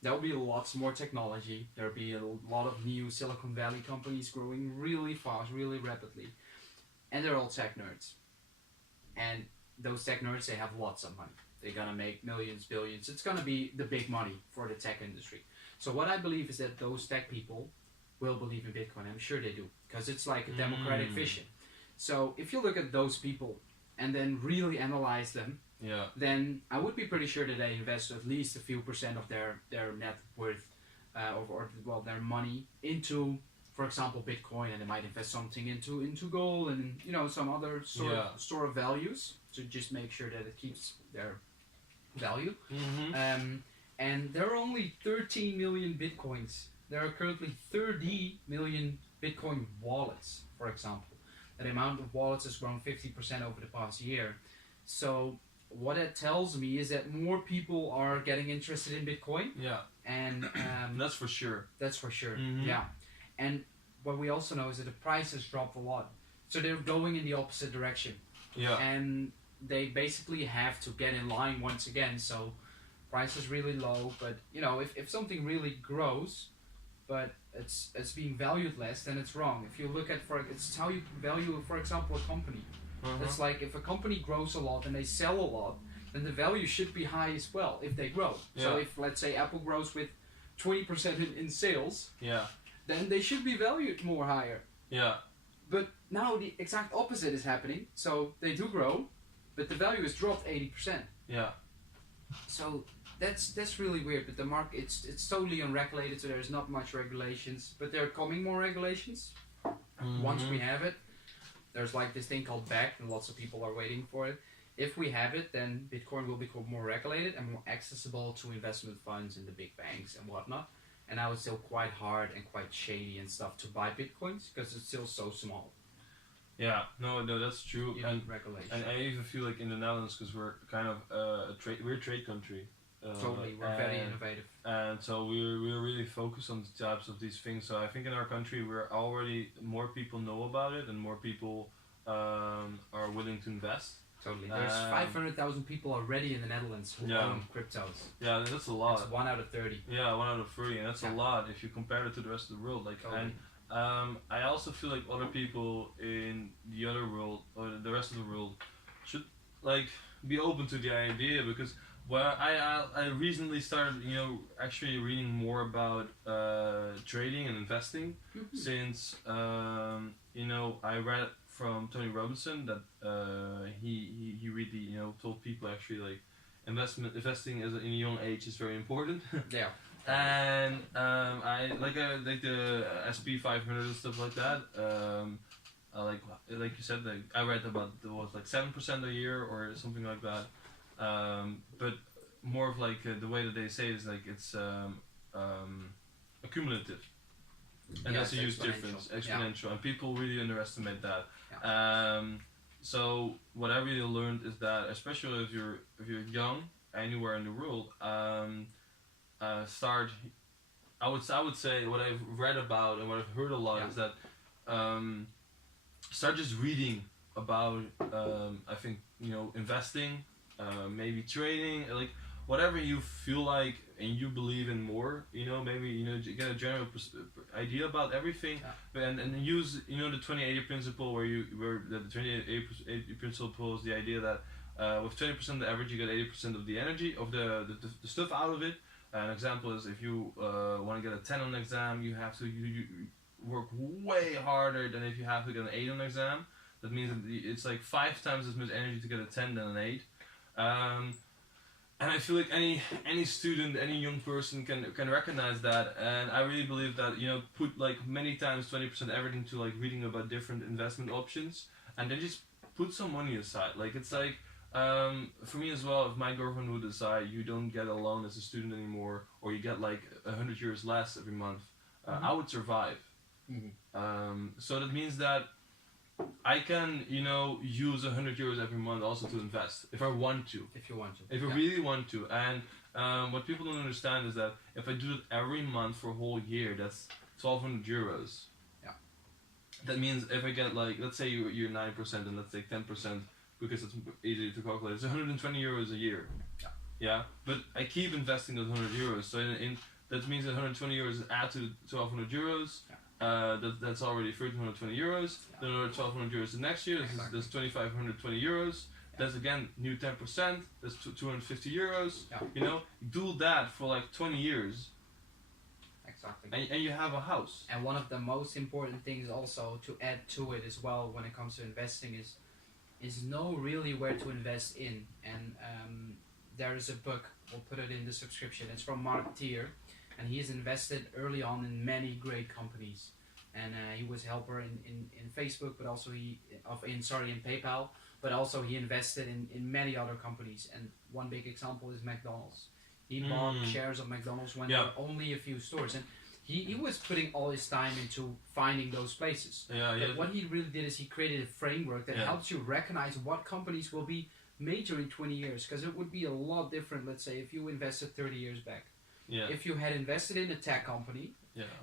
there'll be lots more technology. There'll be a lot of new Silicon Valley companies growing really fast, really rapidly, and they're all tech nerds. And those tech nerds, they have lots of money. They're gonna make millions, billions. It's gonna be the big money for the tech industry. So what I believe is that those tech people will believe in Bitcoin. I'm sure they do, because it's like a democratic vision. So if you look at those people and then really analyze them, Yeah. then I would be pretty sure that they invest at least a few percent of their net worth or their money into, for example, Bitcoin, and they might invest something into gold and, you know, some other store of values to just make sure that it keeps their value. And there are only 13 million Bitcoins. There are currently 30 million Bitcoin wallets, for example. The amount of wallets has grown 50% over the past year. So what it tells me is that more people are getting interested in Bitcoin. Yeah. And That's for sure. that's for sure. Mhm. Yeah. And what we also know is that the price has dropped a lot. So they're going in the opposite direction. Yeah. And they basically have to get in line once again. So price is really low, but you know, if something really grows, but it's being valued less, then it's wrong. If you look at it's how you value, for example, a company. It's like if a company grows a lot and they sell a lot, then the value should be high as well if they grow. So Yeah. if, let's say, Apple grows with 20% in sales, Yeah. then they should be valued more higher. Yeah. But now the exact opposite is happening. So they do grow, but the value has dropped 80%. Yeah. So that's really weird. But the market, it's totally unregulated, so there's not much regulations. But there are coming more regulations. Once we have it, there's like this thing called BEC, and lots of people are waiting for it. If we have it, then Bitcoin will become more regulated and more accessible to investment funds and the big banks and whatnot. And now it's still quite hard and quite shady and stuff to buy Bitcoins because it's still so small. Yeah. No, that's true. You And need regulation. and I even feel like in the Netherlands, because we're kind of we're a trade country. Totally, we're very innovative. And so we're really focused on the types of these things. So I think in our country we're already more people know about it and more people are willing to invest. Totally. There's 500,000 people already in the Netherlands who own cryptos. Yeah, that's a lot. It's 1 out of 30. Yeah, 1 out of 30, and that's a lot if you compare it to the rest of the world. Like, Totally. and I also feel like other people in the other world or the rest of the world should like be open to the idea, because I recently started actually reading more about trading and investing since I read from Tony Robinson that he really told people actually like investing in a young age is very important. Yeah. And I like the SP 500 and stuff like that. Like you said, like I read about it was like 7% a year or something like that. But more of like the way that they say is like it's accumulative, and that's a huge difference, exponential, and people really underestimate that. Yeah. So what I really learned is that, especially if you're young anywhere in the world, start. I would say what I've read about and what I've heard a lot is that start just reading about I think investing, maybe trading, like whatever you feel like and you believe in more. Maybe get a general idea about everything, and use the 20-80 principle where the 20-80 principle is the idea that with 20% of the average you get 80% of the energy of the stuff out of it. An example is if you want to get a 10 on an exam, you have to you work way harder than if you have to get an 8 on an exam. That means that it's like 5 times as much energy to get a 10 than an 8. And I feel like any student, any young person can recognize that, and I really believe that put like many times 20% effort into like reading about different investment options, and then just put some money aside. Like it's like for me as well, if my girlfriend would decide you don't get a loan as a student anymore, or you get like 100 euros less every month, I would survive. So that means that I can, use 100 euros every month also to invest if I want to. If you want to. If I really want to. And what people don't understand is that if I do it every month for a whole year, that's 1,200 euros. Yeah. That means if I get like, let's say you're 9% and let's take 10% because it's easy to calculate, it's 120 euros a year. Yeah. Yeah. But I keep investing those 100 euros. So that means that 120 euros add to the 1,200 euros. Yeah. That's already 1,320 euros. Then another 1,200 euros the next year. That's 2,520 euros. That's again new 10%. That's 250 euros. Yeah. Do that for like 20 years. Exactly. And you have a house. And one of the most important things also to add to it as well when it comes to investing is know really where to invest in. And there is a book, we'll put it in the subscription. It's from Mark Tier. And he has invested early on in many great companies, and he was a helper in Facebook, but also in PayPal, but also he invested in many other companies. And one big example is McDonald's. He bought shares of McDonald's when there were only a few stores, and he was putting all his time into finding those places. But what he really did is he created a framework that helps you recognize what companies will be major in 20 years, because it would be a lot different. Let's say if you invested 30 years back. Yeah. If you had invested in a tech company,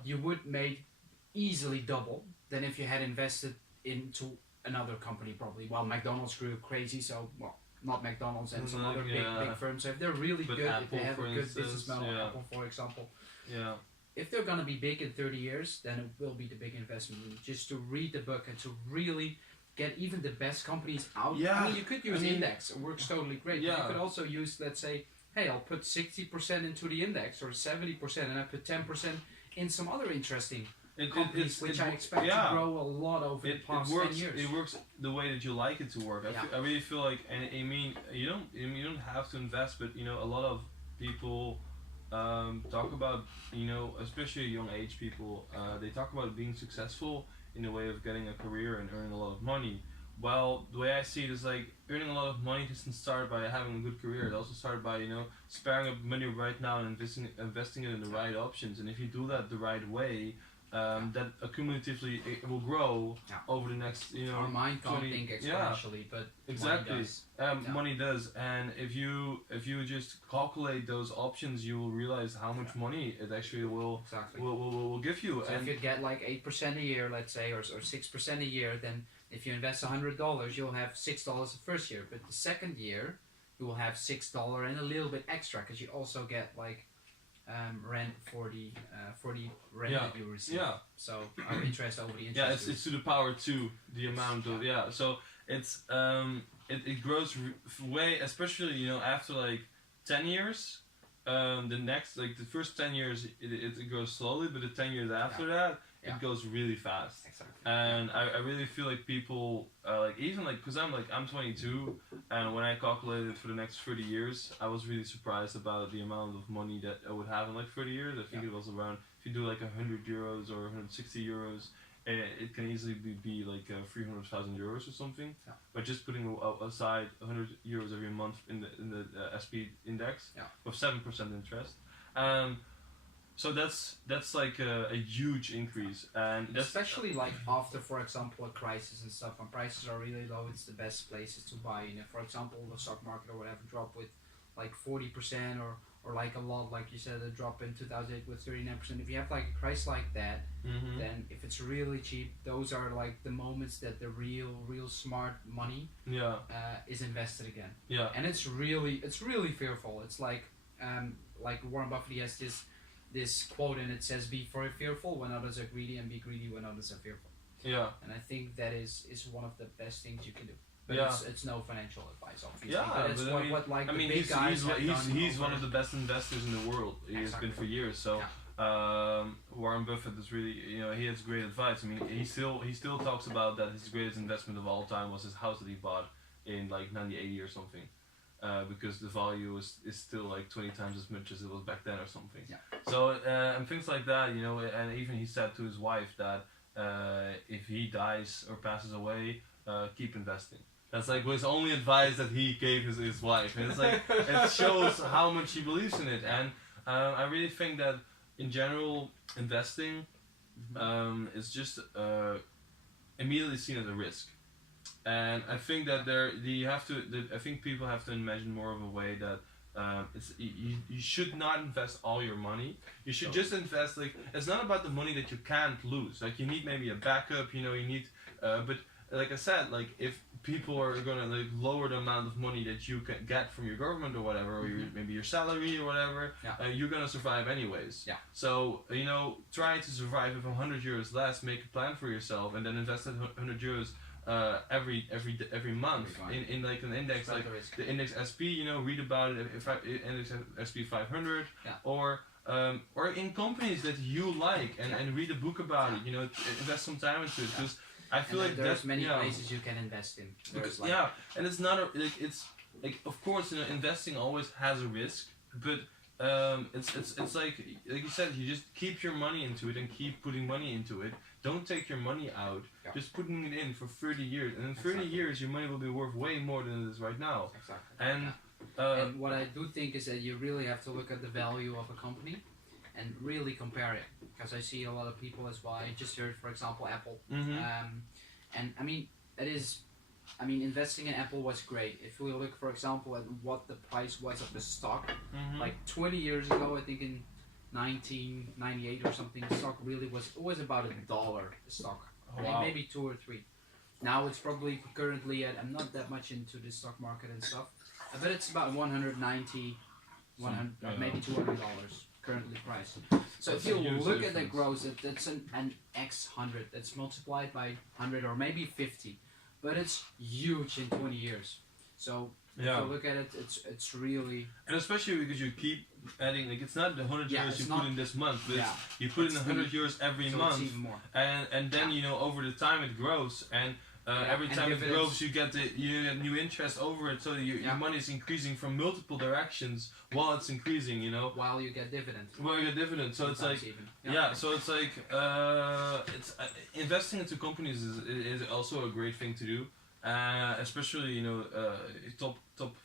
you would make easily double than if you had invested into another company probably. Well, McDonald's grew crazy, so not McDonald's and some other big firms. So if they're really good, Apple, if they have a good instance, business model, Apple for example. Yeah. If they're gonna be big in 30 years, then it will be the big investment. Just to read the book and to really get even the best companies out. Yeah. I mean, you could use index. It works totally great. Yeah. But you could also use, let's say, hey, I'll put 60% into the index or 70%, and I put 10% in some other interesting companies, which I expect to grow a lot over the past 10 years. It works the way that you like it to work. I really feel like, and I mean, you don't have to invest, but a lot of people talk about, especially young age people, they talk about being successful in the way of getting a career and earning a lot of money. Well, the way I see it is like earning a lot of money doesn't start by having a good career. It also starts by sparing up money right now and investing it in the right options. And if you do that the right way, that accumulatively it will grow over the next, Our mind can't 20 think exponentially, but exactly. money does. Money does, and if you just calculate those options, you will realize how much money it actually will Exactly. will give you. So if you get like 8% a year, let's say, or 6% a year, then if you invest $100, you'll have $6 the first year. But the second year, you will have $6 and a little bit extra because you also get like rent for the rent that you receive. Yeah. So our interest over the interest. Yeah, it's to the power 2 the amount of So it's it grows way, especially after like 10 years. The next, like the first 10 years, it grows slowly, but the 10 years after that, it goes really fast. Exactly. And I really feel like people, because I'm 22, and when I calculated for the next 30 years, I was really surprised about the amount of money that I would have in like 30 years. I think it was around, if you do like 100 euros or 160 euros, it can easily be like 300,000 euros or something. Yeah. But just putting aside 100 euros every month in the SP index with 7% interest. So that's like a huge increase, and especially like after, for example, a crisis and stuff, when prices are really low, it's the best places to buy. For example, the stock market or whatever dropped with like 40%, or like a lot, like you said, a drop in 2008 with 39%. If you have like a crisis like that, then if it's really cheap, those are like the moments that the real smart money is invested again. Yeah. And it's really fearful. It's like Warren Buffett, he has this quote, and it says, "Be fearful when others are greedy, and be greedy when others are fearful." Yeah. And I think that is one of the best things you can do. But it's no financial advice, obviously. Yeah, but it's what like the big guys have done. He's one of the best investors in the world. He has been for years. So Warren Buffett is really, he has great advice. I mean, he still talks about that his greatest investment of all time was his house that he bought in like 1980 or something. Because the value is still like 20 times as much as it was back then or something. Yeah. So and things like that, and even he said to his wife that if he dies or passes away, keep investing. That's like his only advice that he gave his wife, and it's like it shows how much he believes in it. And I really think that in general, investing is just immediately seen as a risk. And I think that I think people have to imagine more of a way that you should not invest all your money. You should just invest, like, it's not about the money that you can't lose. Like, you need maybe a backup, you need, but like I said, like, if people are gonna like lower the amount of money that you can get from your government or whatever, or maybe your salary or whatever, you're gonna survive anyways. Yeah. So try to survive with 100 euros less. Make a plan for yourself, and then invest that 100 euros every month in like an index, like the index SP. Read about it. Index SP 500, or in companies that you like, and read a book about it. Invest some time into it, because I feel like there's many places you can invest in. And it's not it's like, of course, investing always has a risk, but it's like you said, you just keep your money into it and keep putting money into it. Don't take your money out. Just putting it in for 30 years, and in 30 years your money will be worth way more than it is right now. Exactly. And what I do think is that you really have to look at the value of a company and really compare it, because I see a lot of people as well. I just heard, for example, Apple, and I mean investing in Apple was great. If we look, for example, at what the price was of the stock, like 20 years ago, I think in 1998 or something, the stock really was always about $1 a stock. Maybe 2 or 3. Now it's probably currently at, I'm not that much into the stock market and stuff, but it's about 190, maybe $200 currently priced. So if you look at the growth, it's an X 100. That's multiplied by 100 or maybe 50, but it's huge in 20 years. So if you look at it, it's really, and especially because you keep adding, like, it's not the 100 euros you put in this month, but you put in 100 euros every month, even more. and then over the time it grows, and every time it grows you get new interest over it, so your money is increasing from multiple directions while it's increasing, while you get dividend. So it's like so it's like investing into companies is also a great thing to do, especially top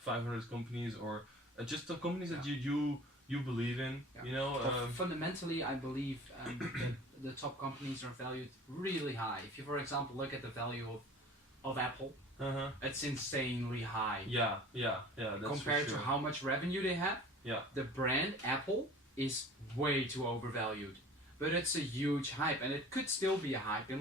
500 companies, or just the companies that you you believe in. Yeah. You know. Fundamentally, I believe that the top companies are valued really high. If you, for example, look at the value of Apple, it's insanely high. Yeah. That's compared for sure. to how much revenue they have. Yeah. The brand Apple is way too overvalued, but it's a huge hype, and it could still be a hype in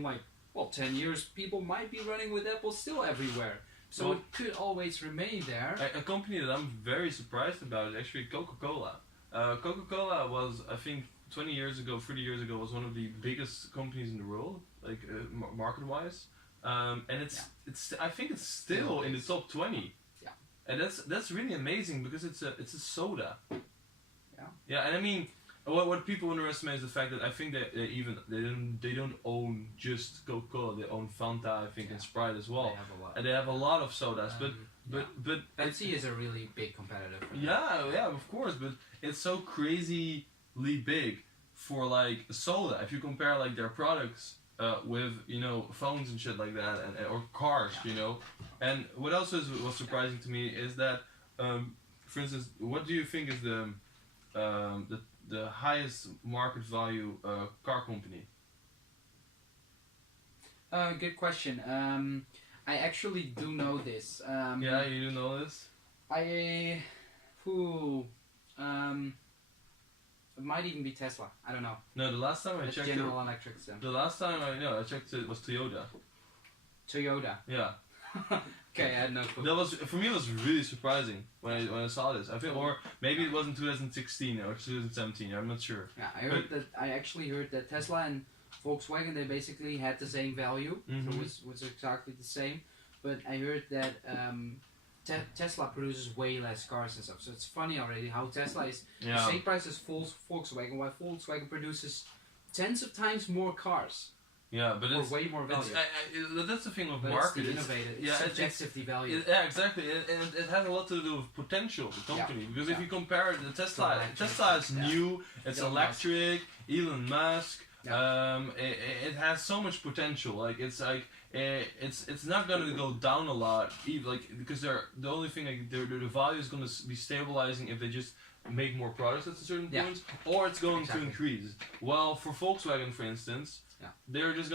10 years. People might be running with Apple still everywhere, so Well, it could always remain there. A company that I'm very surprised about is actually Coca-Cola. Coca-Cola was, I think, 20 years ago, 30 years ago, was one of the biggest companies in the world, like market-wise. And it's I think it's still in the top 20. Yeah. And that's really amazing because it's a soda. Yeah. Yeah, and I mean, what people underestimate is the fact that I think that they don't own just Coca-Cola. They own Fanta, I think, and Sprite as well. They have a lot. And they have a lot of sodas, but Pepsi is a really big competitor. yeah, of course, but it's so crazily big for like soda. If you compare like their products with phones and shit like that, or cars, And what else was surprising to me is that, for instance, what do you think is the highest market value car company? Good question. I actually do know this. Yeah, you do know this? It might even be Tesla. I don't know. No, the last time I It's checked General Electric. So. the last time I checked it was Toyota. Toyota. Yeah. Okay, I had no clue. That was, for me, it was really surprising when I saw this. I think, or maybe it was in 2016 or 2017. I'm not sure. Yeah, I actually heard that Tesla and Volkswagen, they basically had the same value. Mhm. So it was exactly the same. But I heard that Tesla produces way less cars and stuff. So it's funny already how Tesla is the same price as Volkswagen, while Volkswagen produces tens of times more cars. Yeah, but for it's way more value. That's the thing with But market. it's innovative. It's subjectively valued. Yeah, exactly. And it has a lot to do with potential of the company. Because if you compare the Tesla is new, it's Elon electric, Elon Musk. Yeah. It has so much potential. Like it's not gonna go down a lot, because the only thing the value is gonna be stabilizing if they just make more products at a certain point, or it's going to increase. Well, for Volkswagen, for instance, they're just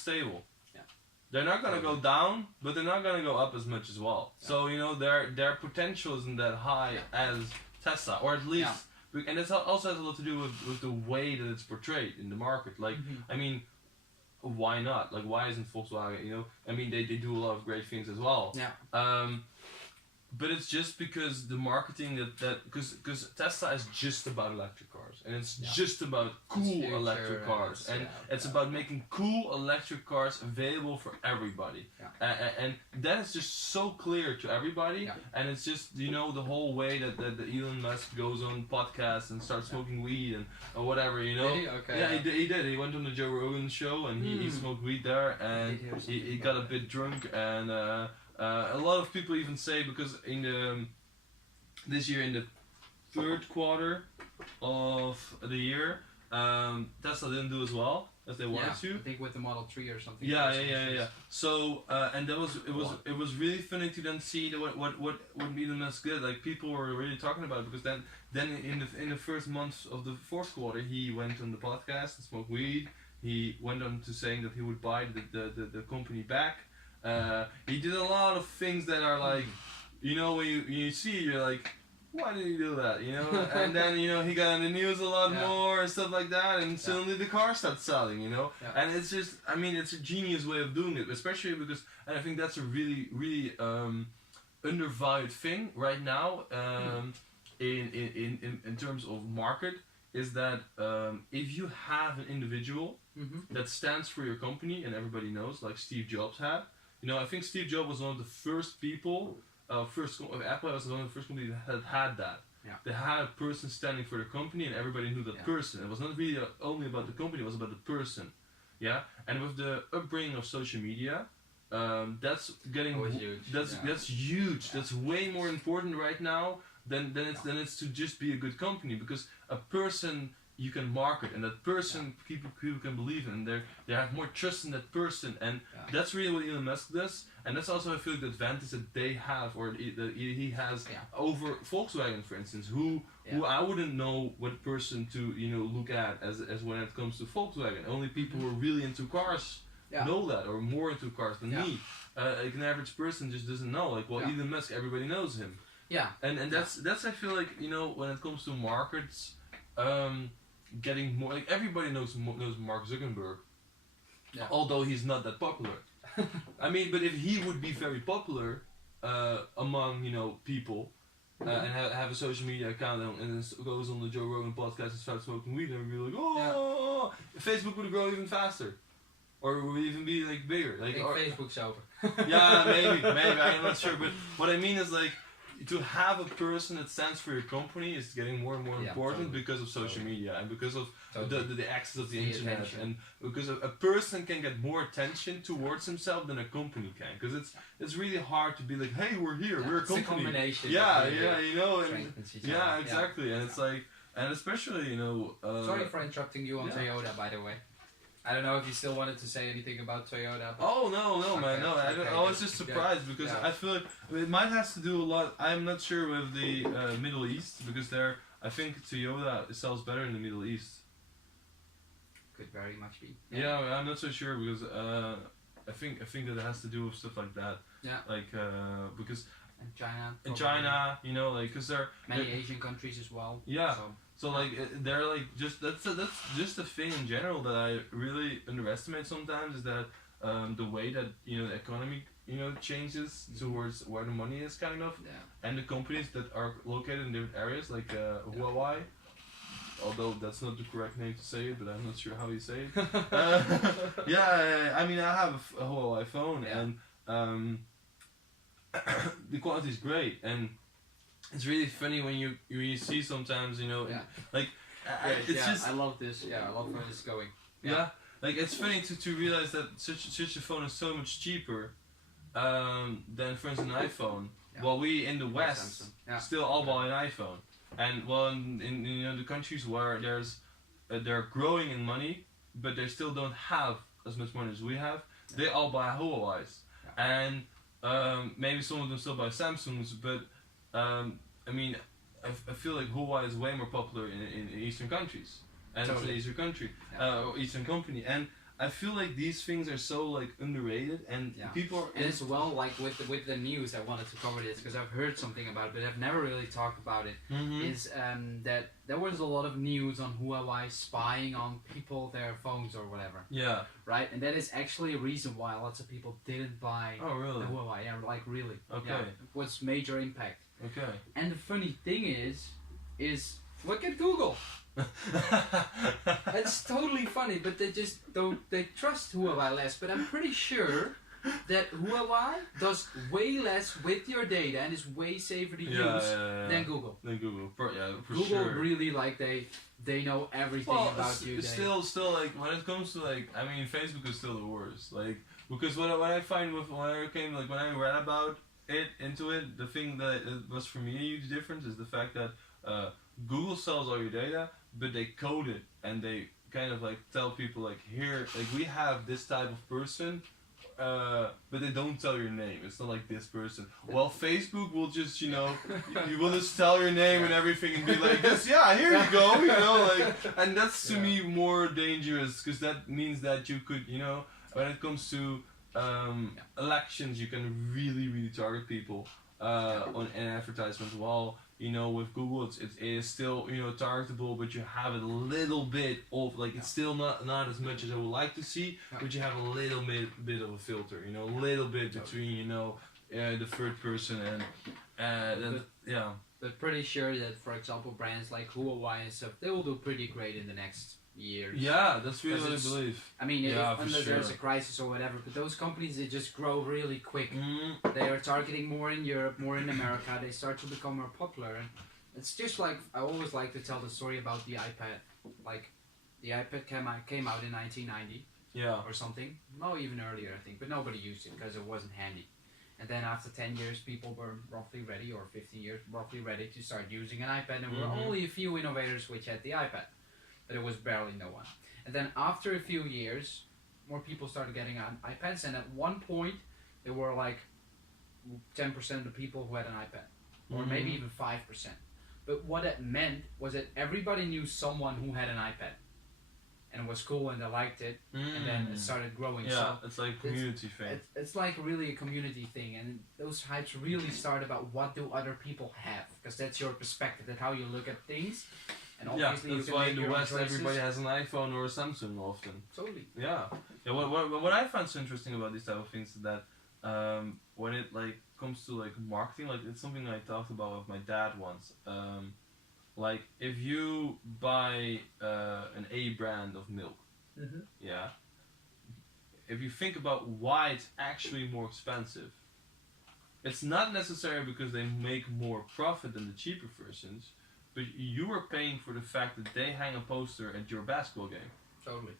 stable. Yeah. They're not gonna go down, but they're not gonna go up as much as well. Yeah. So their potential isn't that high as Tesla, or at least. Yeah. And it also has a lot to do with the way that it's portrayed in the market. Like, I mean, why not? Like, why isn't Volkswagen? I mean, they do a lot of great things as well. Yeah. But it's just because the marketing because Tesla is just about electric cars, and it's just about cool electric cars, and it's about making cool electric cars available for everybody. Yeah. And that is just so clear to everybody, and it's just the whole way that Elon Musk goes on podcasts and starts smoking weed or whatever, Really? Okay. Yeah, he did. He went on the Joe Rogan show and he smoked weed there, and he got a bit drunk and. A lot of people even say, because this year in the third quarter of the year, Tesla didn't do as well as they wanted to. I think with the Model 3 or something. Yeah. So and it was really funny to then see what Elon Musk did. Like, people were really talking about it, because then in the first month of the fourth quarter, he went on the podcast and smoked weed. He went on to saying that he would buy the company back. He did a lot of things that are like, when you see, you're like, why did he do that? And then he got on the news a lot more and stuff like that, and suddenly the car starts selling. And it's just, I mean, it's a genius way of doing it, especially because, and I think that's a really really undervalued thing right now in terms of market, is that if you have an individual that stands for your company, and everybody knows, like Steve Jobs had. I think Steve Jobs was one of the first people, Apple was one of the first companies that had that. Yeah. They had a person standing for the company, and everybody knew that person. It was not really only about the company, it was about the person. Yeah? And with the upbringing of social media, that's getting huge. That's huge. Yeah. That's way more important right now than it's to just be a good company, because a person you can market, and that person people can believe in. They have more trust in that person, and that's really what Elon Musk does. And that's also, I feel, the advantage that they have, or that he has over Volkswagen, for instance, who I wouldn't know what person to look at as when it comes to Volkswagen. Only people who are really into cars know that, or more into cars than me. Like an average person just doesn't know. Like, well, Elon Musk, everybody knows him. Yeah. And that's I feel like, when it comes to markets, getting more, like, everybody knows Mark Zuckerberg, although he's not that popular. I mean, but if he would be very popular among people, and have a social media account and goes on the Joe Rogan podcast and starts smoking weed, and would be like, oh, Facebook would grow even faster, or would even be like bigger. Like, Facebook's over. Yeah, maybe I'm not sure, but what I mean is, like, to have a person that stands for your company is getting more and more important because of social media, and because of the access of the internet, attention. And because a person can get more attention towards himself than a company can, because it's really hard to be like, hey, we're here, we're a company. It's a combination. Exactly, and it's like, and especially sorry for interrupting you on Toyota, by the way. I don't know if you still wanted to say anything about Toyota. Oh no, man, no. I was just surprised because I feel like it might have to do a lot. I'm not sure with the Middle East, because I think Toyota sells better in the Middle East. Could very much be. Yeah, I'm not so sure, because I think that it has to do with stuff like that. Yeah. Like because. And China. In China, like, because there are many Asian countries as well. Yeah. So like, they're like, that's just a thing in general that I really underestimate sometimes, is that the way that the economy changes towards where the money is, kind of, and the companies that are located in different areas, like Huawei. Although that's not the correct name to say it, but I'm not sure how you say it. I mean, I have a Huawei phone, and the quality is great, and it's really funny when you see sometimes, like, it's just, I love this. I love where it's going. Like, it's funny to realize that such a phone is so much cheaper than, for instance, an iPhone. While we in the West still all buy an iPhone, and well, in the countries where they're growing in money, but they still don't have as much money as we have, they all buy Huawei's, and maybe some of them still buy Samsungs, but I mean, I feel like Huawei is way more popular in Eastern countries, and it's an Eastern country, Eastern company, and I feel like these things are so, like, underrated, and people are. And as well, like with the news, I wanted to cover this because I've heard something about it, but I've never really talked about it. Is that there was a lot of news on Huawei spying on people, their phones or whatever. Yeah. Right, and that is actually a reason why lots of people didn't buy the Huawei. Yeah, like, really. Okay. Yeah, it was major impact. Okay. And the funny thing is look at Google. It's totally funny, but they trust Huawei less. But I'm pretty sure that Huawei does way less with your data and is way safer to use than Google. For Google sure. really, like, they know everything about you. Still like, when it comes to, like, I mean, Facebook is still the worst. Like, because what I find with when I read about it, the thing that was for me a huge difference is the fact that Google sells all your data, but they code it, and they kind of, like, tell people, like, here, like, we have this type of person, but they don't tell your name. It's not like this person. Well, Facebook will just, you will just tell your name and everything and be like, this, here you go, like, and that's to me more dangerous, because that means that you could, when it comes to elections, you can really, really target people on an advertisement. While with Google, it is still targetable, but you have a little bit of, like, it's still not as much as I would like to see, but you have a little bit of a filter, a little bit between the third person and But pretty sure that, for example, brands like Huawei and stuff, they will do pretty great in the next years. Yeah, that's really what I believe. I mean, if there's a crisis or whatever, but those companies, they just grow really quick. They are targeting more in Europe, more in America. They start to become more popular. And it's just like, I always like to tell the story about the iPad. Like, the iPad came out in 1990 or something. No, even earlier, I think. But nobody used it because it wasn't handy. And then after 10 years, people were roughly ready, or 15 years, roughly ready to start using an iPad. And there were only a few innovators which had the iPad. but it was barely no one. And then after a few years, more people started getting on iPads, and at one point, there were like 10% of the people who had an iPad, or maybe even 5%. But what it meant was that everybody knew someone who had an iPad, and it was cool, and they liked it, and then it started growing. Yeah, So it's like a community thing. it's like really a community thing, and those hypes really start about what do other people have, because that's your perspective, that's how you look at things. And obviously yeah, that's you can why make in the your own West choices. everybody has an iPhone or a Samsung often. Totally. Yeah. What I find so interesting about these type of things is that when it like comes to like marketing, like it's something I talked about with my dad once. Like if you buy an A brand of milk, yeah. If you think about why it's actually more expensive, it's not necessarily because they make more profit than the cheaper versions, but you are paying for the fact that they hang a poster at your basketball game. Totally.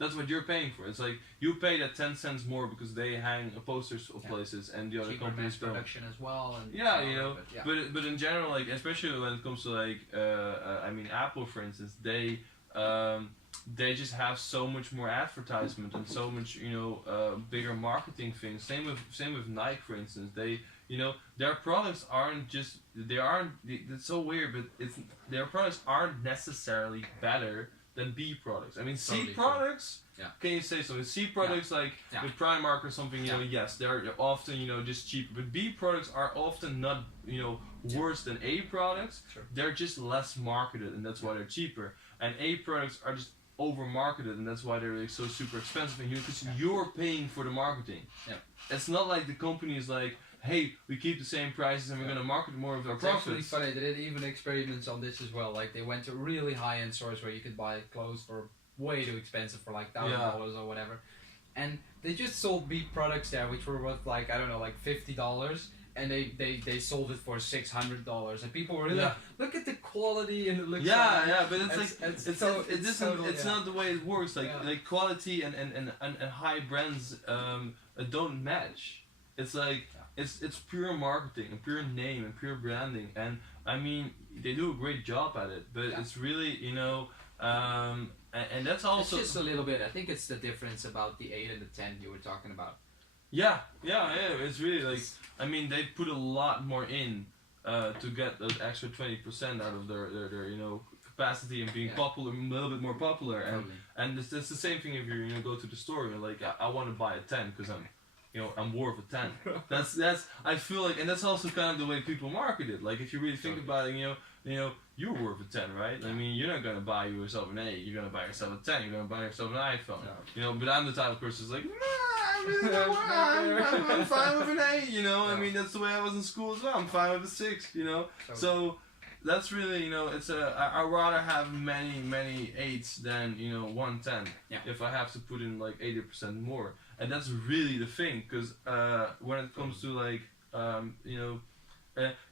That's what you're paying for. It's like you pay that 10 cents more because they hang posters of places and the other Cheaper companies mass don't. production as well. And Yeah, you know, but but in general, like especially when it comes to like, I mean, Apple for instance, they just have so much more advertisement and so much, you know, bigger marketing things. Same with Nike for instance. They, you know, their products aren't just it's so weird, but their products aren't necessarily better than B products. I mean, Totally C products. Yeah. Can you say so? C products like with Primark or something, you know, yes, they're often, you know, just cheaper. But B products are often not, you know, worse than A products. Sure. They're just less marketed, and that's why they're cheaper. And A products are just over marketed, and that's why they're like so super expensive. And because you're paying for the marketing. Yeah. It's not like the company is like, hey, we keep the same prices and we're gonna market more of our It's profits. actually funny. They did even experiments on this as well. Like they went to really high-end stores where you could buy clothes for way too expensive for like $1,000 or whatever, and they just sold beef products there, which were worth like I don't know, like $50, and they sold it for $600, and people were really like, look at the quality and it looks. Yeah, but it's like it's not the way it works. Like quality and high brands don't match. It's like it's pure marketing and pure name and pure branding, and I mean they do a great job at it, but it's really, you know, and that's also it's just a little bit. I think it's the difference about the 8 and the 10 you were talking about. Yeah, it's really like, I mean, they put a lot more in to get those extra 20% out of their you know, capacity and being popular, a little bit more popular, and it's the same thing if you know, go to the store and you're like, I want to buy a 10 because I'm worth a 10. That's I feel like, and that's also kind of the way people market it. Like if you really think about it, you know, you're worth a 10, right? I mean, you're not gonna buy yourself an 8. You're gonna buy yourself a 10. You're gonna buy yourself an iPhone. You know, but I'm the type of person who's like, I'm fine with an 8. You know, I mean, that's the way I was in school as well. I'm fine with a 6. You know, so that's really, you know, it's I'd rather have many 8s than, you know, 1 10. If I have to put in like 80% more. And that's really the thing, because when it comes to like, you know,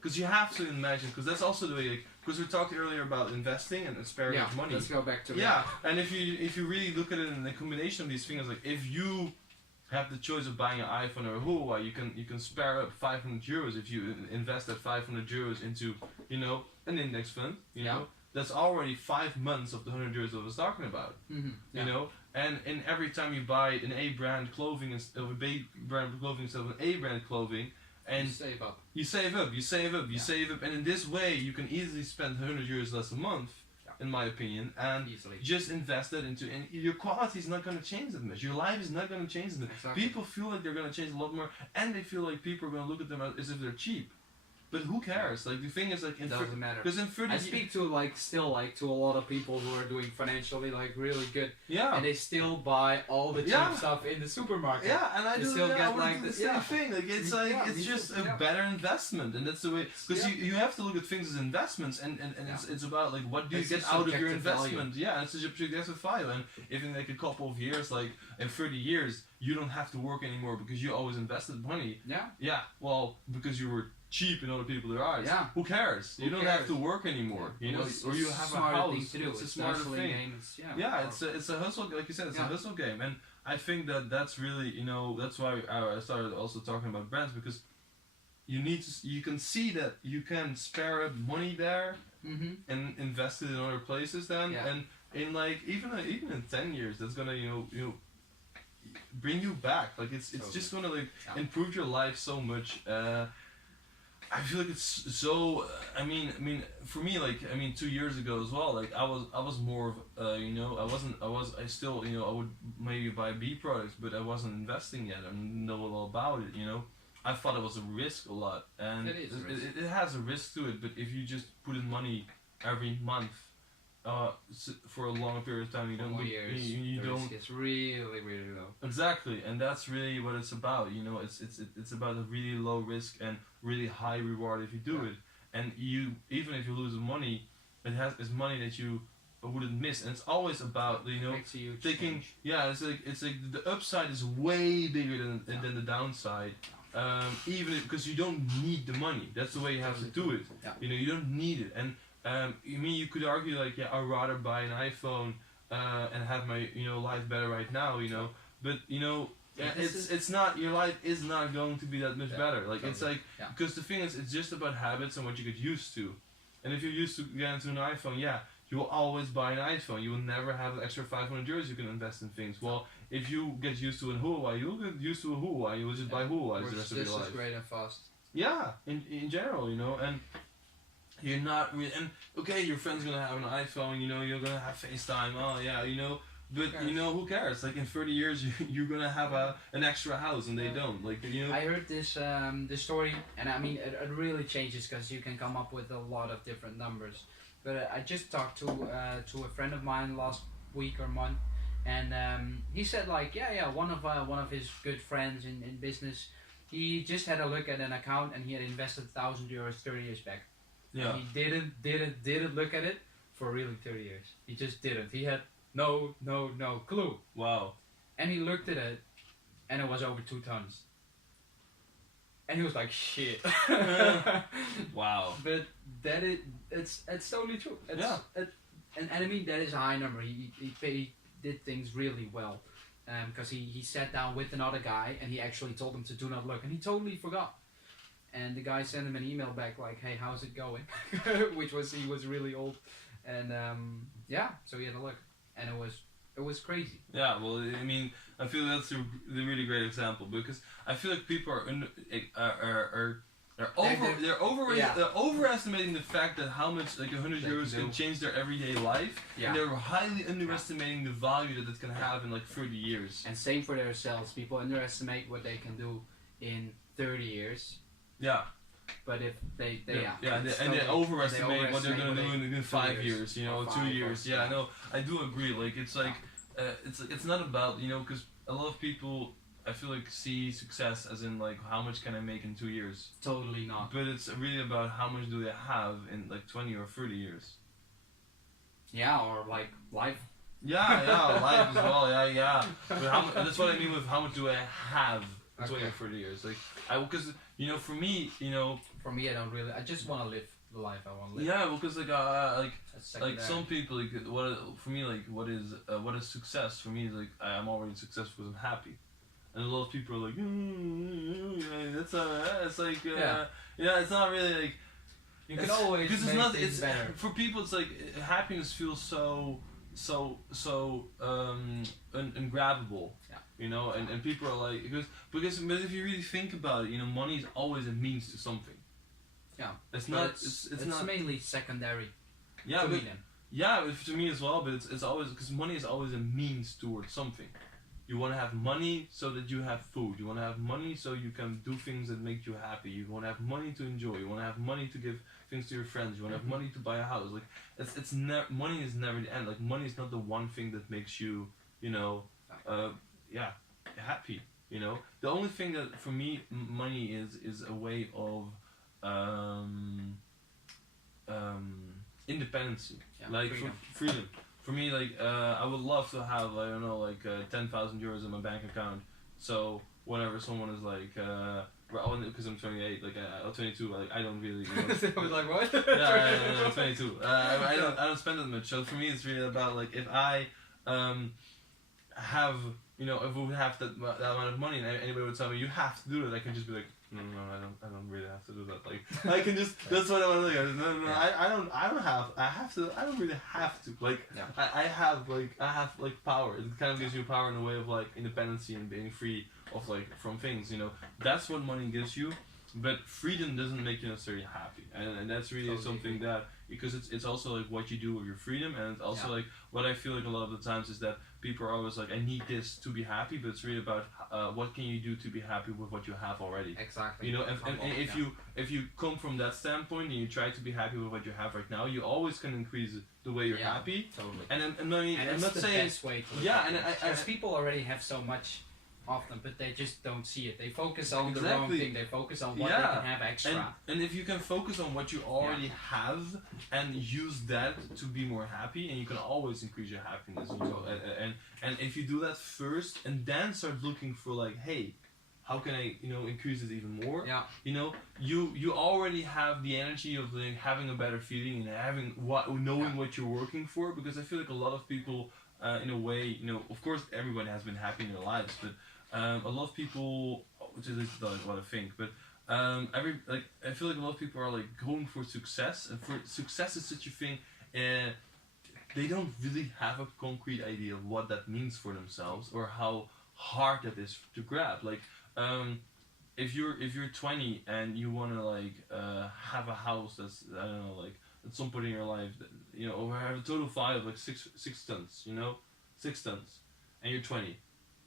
because you have to imagine, because that's also the way, because we talked earlier about investing and sparing money. Let's go back to and if you really look at it in the combination of these things, like if you have the choice of buying an iPhone or a Huawei, you can spare up 500 euros if you invest that 500 euros into, you know, an index fund, you know. That's already 5 months of the 100 euros I was talking about, you know. And every time you buy an A brand clothing instead of a B brand clothing instead of an A brand clothing, and you save up, and in this way you can easily spend 100 euros less a month, in my opinion, and just invest that into, and your quality is not going to change that much. Your life is not going to change that much. Exactly. People feel like they're going to change a lot more, and they feel like people are going to look at them as if they're cheap. But who cares? Like the thing is, like, it doesn't matter. Because in 30 I speak to to a lot of people who are doing financially like really good, and they still buy all the cheap stuff in the supermarket. And I do still get like the same thing. Like it's it's just a better investment, and that's the way. Because you have to look at things as investments, and it's about like what do you get out of your investment? Value. It's a subjective value, and if in like a couple of years, like in 30 years, you don't have to work anymore because you always invested money. Well, because you were cheap in other people's eyes. Who cares? You don't have to work anymore. You know, or you have a house. Thing to do. It's a smarter thing. It's a hustle. Like you said, it's a hustle game, and I think that's really, you know, that's why I started also talking about brands, because you can see that you can spare up money there Mm-hmm. and invest it in other places then, Yeah. and in like even in 10 years that's gonna bring you back. Like it's Totally. just gonna like Yeah. improve your life so much. I feel like it's so. I mean, for me, like 2 years ago as well. Like I was more of I still I would maybe buy B products, but I wasn't investing yet. I didn't know all about it. I thought it was a risk a lot, and It is a risk. it has a risk to it. But if you just put in money every month, for a long period of time, you don't. More years. You the don't. risk is really, really low. Exactly, and that's really what it's about. It's about a really low risk and really high reward if you do Yeah. it. And even if you lose money, it's money that you wouldn't miss. And it's always about Makes a huge thinking. change. Yeah, it's like the upside is way bigger than the downside. Even because you don't need the money. That's the way you have to do it. Yeah. You don't need it. And you could argue like, yeah, I'd rather buy an iPhone and have my life better right now. But Yeah, this it's not, your life is not going to be that much Yeah, better. Like it's totally. like, Yeah. because the thing is, it's just about habits and what you get used to. And if you're used to getting into an iPhone, yeah, you will always buy an iPhone. You will never have the extra 500 euros you can invest in things. Well, if you get used to a Huawei, you'll get used to a Huawei. You'll just buy Huawei the Works rest of your just as life. great and fast. Yeah, in general, and you're not really, and okay, your friend's gonna have an iPhone, you're gonna have FaceTime, oh yeah, but Who cares? who cares? Like in 30 years, you're gonna have an extra house, and they don't. Like I heard this story, and I mean it really changes because you can come up with a lot of different numbers. But I just talked to a friend of mine last week or month, and he said like one of his good friends in business, he just had a look at an account and he had invested €1,000 30 years back. yeah, And he didn't look at it for really 30 years. He just didn't. He had no clue. wow, And he looked at it, and it was over 2 tons. And he was like, "Shit." wow, But it's totally true. Yeah. And I mean that is a high number. He did things really well, because he sat down with another guy and he actually told him to do not look, and he totally forgot. And the guy sent him an email back like, "Hey, how's it going?" Which was, he was really old, and so he had a look, and it was crazy. yeah. Well, I mean, I feel that's a really great example, because I feel like people are Yeah. they're overestimating the fact that how much like 100 They euros can can do. change their everyday life, Yeah. and they're highly underestimating the value that it can have in like 30 years. And same for themselves. People underestimate what they can do in 30 years. Yeah. But if they and they totally- overestimate what they're gonna do in 2 5 years, or 2 5 years. or- Yeah, I know. I do agree. Like it's like, it's not about because a lot of people I feel like see success as in like how much can I make in 2 years, Totally not. but it's really about how much do they have in like 20 or 30 years. Yeah, or like life. Yeah, life as well. Yeah. But that's what I mean with how much do I have in 20 or Okay. 30 years. Like because for me, For me, I don't really. I just want to live the life I want to live. yeah, because like That's like secondary. some people like for me like what is success for me is like I'm already successful because I'm happy, and a lot of people are like that's it's like it's not really like You can always because make it's not things it's better. for people it's like happiness feels so ungrabbable. Yeah. And people are like because but if you really think about it, money is always a means to something. Yeah. It's But not. It's It's not. mainly secondary Yeah, to but, me then. yeah, to me as well. But it's always because money is always a means towards something. You want to have money so that you have food. You want to have money so you can do things that make you happy. You want to have money to enjoy. You want to have money to give things to your friends. You want to have money to buy a house. Like it's never money is never the end. Like money is not the one thing that makes you happy. The only thing that for me money is a way of independency, Yeah, like freedom. freedom. For me, like I would love to have I don't know like 10,000 euros in my bank account. So whenever someone is like, because I'm 28, like I'm 22, like I don't really. I was like, what? Yeah, I'm 22. I don't spend that much. So for me, it's really about like if I have if we would have that amount of money and anybody would tell me you have to do it, I can just be like, No, I don't really have to do that. Like, I can just. That's what I want to do. No. Yeah. I don't have. I have to. I don't really have to. Like, Yeah. I have like power. It kind of gives you power in a way of like independency and being free of like from things. You know, that's what money gives you. But freedom doesn't make you necessarily happy, and that's really Totally something agree. that because it's also like what you do with your freedom, and it's also Yeah. like what I feel like a lot of the times is that people are always like I need this to be happy, but it's really about what can you do to be happy with what you have already. Exactly. You know, and if you come from that standpoint and you try to be happy with what you have right now, you always can increase the way you're Yeah. happy. Totally. And I mean, And I'm it's not the saying best way to look yeah, at and things. I Because people already have so much of them, but they just don't see it. They focus on the wrong Exactly. thing. They focus on what Yeah. they can have extra. and if you can focus on what you already have and use that to be more happy, and you can always increase your happiness. You know, and if you do that first, and then start looking for like, hey, how can I increase it even more? Yeah. You know, you already have the energy of like having a better feeling and having knowing what you're working for, because I feel like a lot of people, in a way, of course everybody has been happy in their lives, but a lot of people, which is what I think, but I feel like a lot of people are like going for success, and for success is such a thing, they don't really have a concrete idea of what that means for themselves or how hard that is to grab. Like, if you're 20 and you wanna like have a house that's I don't know, like at some point in your life, or have a total value of like six tons, 6 tons, and you're 20,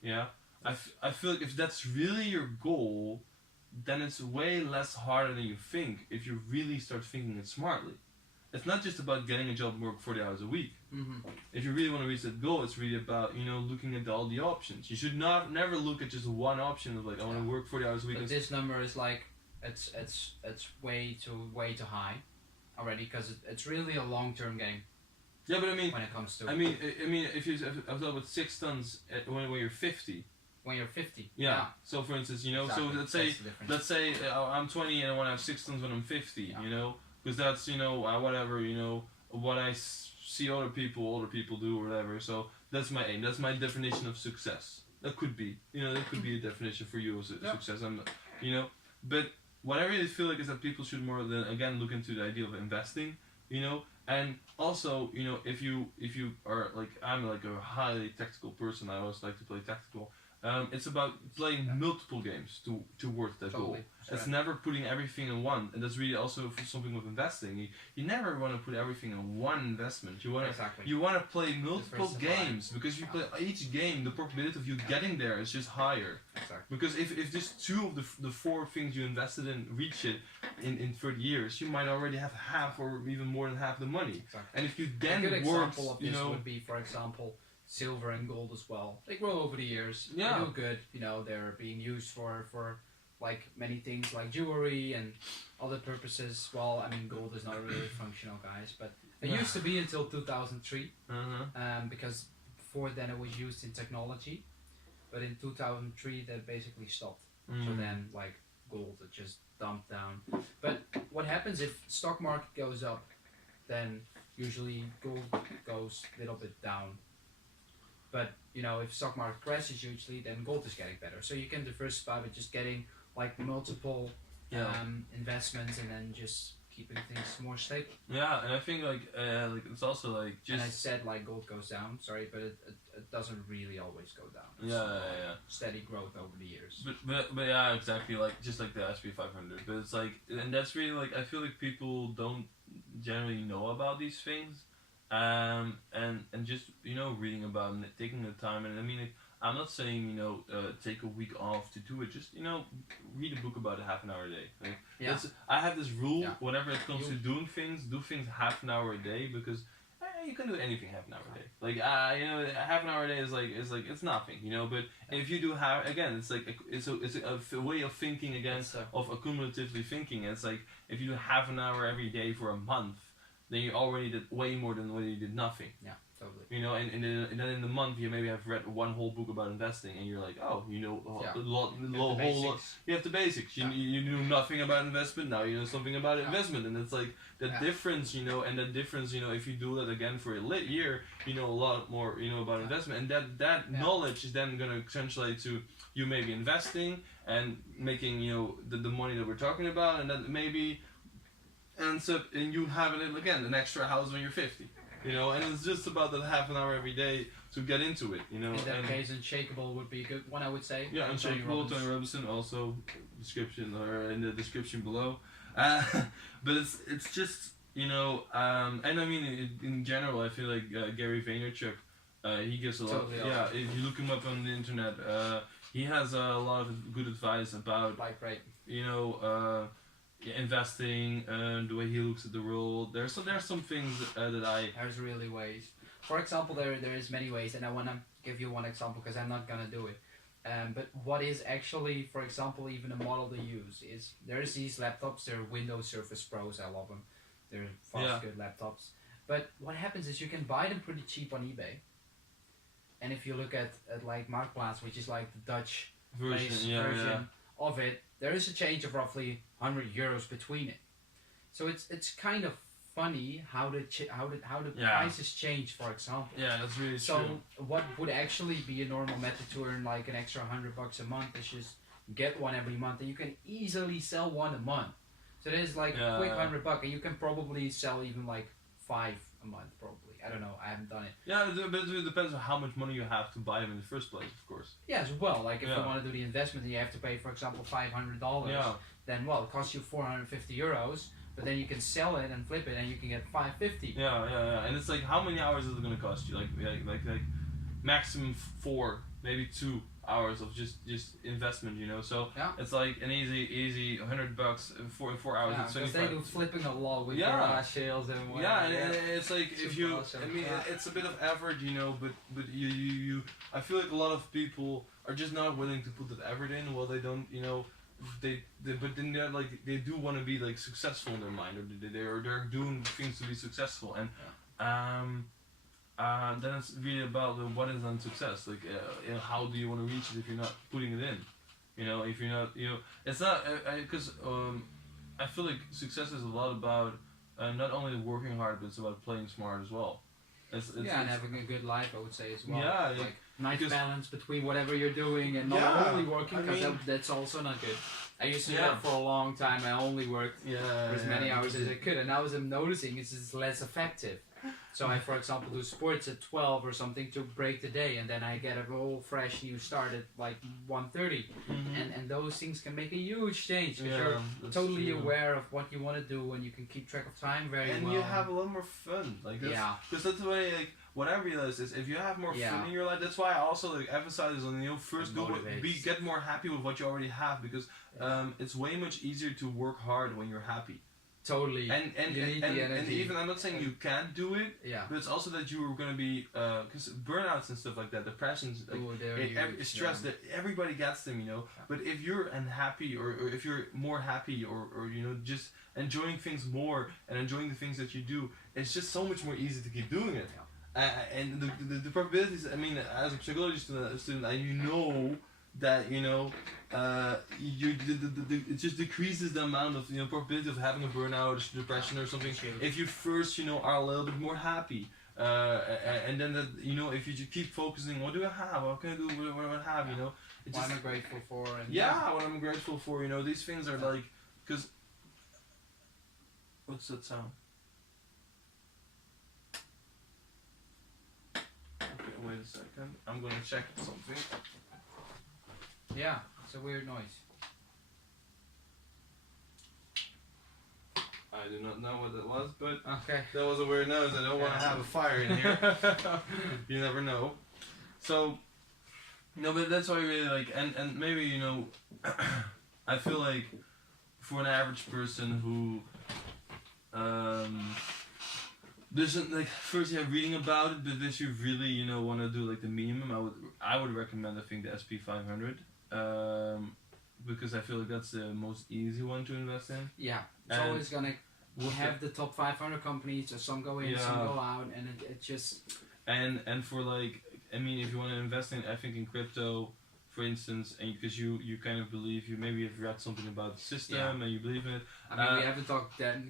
yeah. I feel like if that's really your goal, then it's way less harder than you think if you really start thinking it smartly. It's not just about getting a job and work 40 hours a week. Mm-hmm. If you really want to reach that goal, it's really about looking at all the options. You should never look at just one option of like I want to work 40 hours a week. But this number is like it's way too high already, because it's really a long-term game. Yeah, but I mean, when it comes to I mean, if I was about 6 tons when you're 50. When you're 50. Yeah. So for instance, Exactly. so That's the difference. let's say I'm 20 and I want to have 6 tons when I'm 50. Yeah. Because that's whatever what I see older people do or whatever. So that's my aim. That's my definition of success. That could be that could be a definition for you of success. But what I really feel like is that people should more than again look into the idea of investing. And also if you are like I'm like a highly tactical person. I always like to play tactical. It's about playing multiple games towards that goal. It's never putting everything in one, and that's really also something with investing. You never want to put everything in one investment. You want to play multiple games, because if you play each game, the probability of you getting there is just higher. Exactly. Because if just 2 of the 4 things you invested in reach it in 30 years, you might already have half or even more than half the money. Exactly. And if you then a good work, example of this would be, for example, silver and gold as well. They grow over the years. Yeah. They do good. They're being used for like many things like jewelry and other purposes. Well, I mean, gold is not really functional, guys, but it used to be until 2003. Because before then it was used in technology, but in 2003 that basically stopped. So then like gold it just dumped down. But what happens if stock market goes up, then usually gold goes a little bit down. But if stock market crashes hugely, then gold is getting better. So you can diversify with just getting like multiple investments, and then just keeping things more stable. Yeah, and I think like it's also like just. And I said like gold goes down, sorry, but it doesn't really always go down. It's steady growth over the years. But yeah, exactly, like just like the SP 500. But it's like, and that's really like I feel like people don't generally know about these things. And just reading about it, taking the time, and I mean I'm not saying take a week off to do it. Just read a book about it half an hour a day. Like, I have this rule whenever it comes to doing things, do things half an hour a day, because you can do anything half an hour a day. Like half an hour a day is like it's nothing. But if you do it's like it's a way of thinking again of accumulatively thinking. It's like if you do half an hour every day for a month, then you already did way more than when you did nothing. Yeah. Totally. You know, and then in the month you maybe have read one whole book about investing, and you're like, oh, you know, Yeah. a lot, The whole lot. basics. You have the basics. You knew nothing about investment. Now you know something about Yeah. investment, and it's like the Yeah. difference, you know, and the difference, you know, if you do that again for a lit year, you know a lot more, you know, about Yeah. investment, and that Yeah. knowledge is then gonna translate to you maybe investing and making, you know, the money that we're talking about, and that maybe ends up in you having it again an extra house when you're 50. You know, and it's just about that half an hour every day to get into it. You know, In that and case, Unshakable would be a good one, I would say. yeah, Tony Unshakable, Robbins. Tony Robinson, also description or in the description below. But it's just, you know, and I mean in general, I feel like Gary Vaynerchuk, he gives a lot. Totally Yeah, awesome. if you look him up on the internet, he has a lot of good advice about, Like, right. you know, investing and the way he looks at the world. There's some things that I There's really ways. For example, there is many ways, and I want to give you one example because I'm not gonna do it. But what is actually, for example, even a model to use is there's these laptops. They're Windows Surface Pros. I love them. They're fast, Yeah. good laptops. But what happens is you can buy them pretty cheap on eBay. And if you look at like Marktplaats, which is like the Dutch version of it, there is a change of roughly 100 euros between it. So it's kind of funny how the Yeah. prices change, for example. Yeah, that's really So true. what would actually be a normal method to earn like an extra $100 a month is just get one every month, and you can easily sell one a month. So there's like a quick Yeah. $100, and you can probably sell even like 5 a month, probably. I don't know. I haven't done it. Yeah, but it depends on how much money you have to buy them in the first place, of course. Yeah, as well. Like if Yeah. you want to do the investment, and you have to pay, for example, $500. Yeah, Then well, it costs you 450 euros. But then you can sell it and flip it, and you can get 550. yeah, and it's like how many hours is it gonna cost you? Like maximum 4, maybe 2 hours of just investment, you know. So Yeah. it's like an easy $100 for 4 hours. Yeah, It's because they do 25. flipping a lot with Yeah. garage sales and whatever. Yeah, and it's like if Super you, awesome. I mean, Yeah. it's a bit of effort, you know, but you, I feel like a lot of people are just not willing to put that effort in. Well, they don't, you know, they but then they're like they do want to be like successful in their mind, or they're doing things to be successful, and then it's really about what is then success. Like, you know, how do you want to reach it if you're not putting it in? You know, if you're not, you know, it's not because I feel like success is a lot about not only working hard, but it's about playing smart as well. It's Yeah, and having a good life, I would say as well. Yeah, like nice because- balance between whatever you're doing and not Yeah, only working, I because mean- that's also not good. I used to do Yeah. that for a long time. I only worked yeah, for as many yeah. hours as I could, and now as I'm noticing, it's less effective. So I, for example, do sports at 12 or something to break the day, and then I get a whole fresh new start at like 1:30, Mhm. and those things can make a huge change because Yeah, you're that's totally true. aware of what you want to do, and you can keep track of time very And well. you have a lot more fun. Like that's, Yeah. because that's the way. Like what I realized is if you have more Yeah. fun in your life, that's why I also like emphasize on, you know, first It do what, motivates. get more happy with what you already have, because it's way much easier to work hard when you're happy. Totally. And You need the and energy. even I'm not saying you can't do it, Yeah. but it's also that you are gonna be because burnouts and stuff like that, depressions, like Ooh, they're huge, stress, yeah. that everybody gets them, you know. Yeah. But if you're unhappy, or if you're more happy, or you know, just enjoying things more and enjoying the things that you do, it's just so much more easy to keep doing it. And the probabilities, I mean, as a psychology student, you know that, you know, it just decreases the amount of, you know, probability of having a burnout or depression or something Huge. if you first, you know, are a little bit more happy. And then that, you know, if you just keep focusing, what do I have? What can I do? What do I have? You know, it What just, am I grateful for? And yeah, what I'm grateful for. You know, these things are like, because what's that sound? Okay, wait a second. I'm gonna check something. Yeah, it's a weird noise. I do not know what that was, but Okay. that was a weird noise. I don't want to Yeah. have a fire in here. You never know. So, no, but that's why I really like, and maybe, you know, I feel like for an average person who doesn't, like, first you have reading about it, but if you really, you know, want to do like the minimum, I would recommend, I think, the SP 500, because I feel like that's the most easy one to invest in. Yeah, it's And always gonna with have the top 500 companies, so some go in, some Yeah. go out, and it just and for like, I mean, if you want to invest in, I think in crypto, for instance, and because you kind of believe, you maybe have read something about the system and you believe in it. I mean, we haven't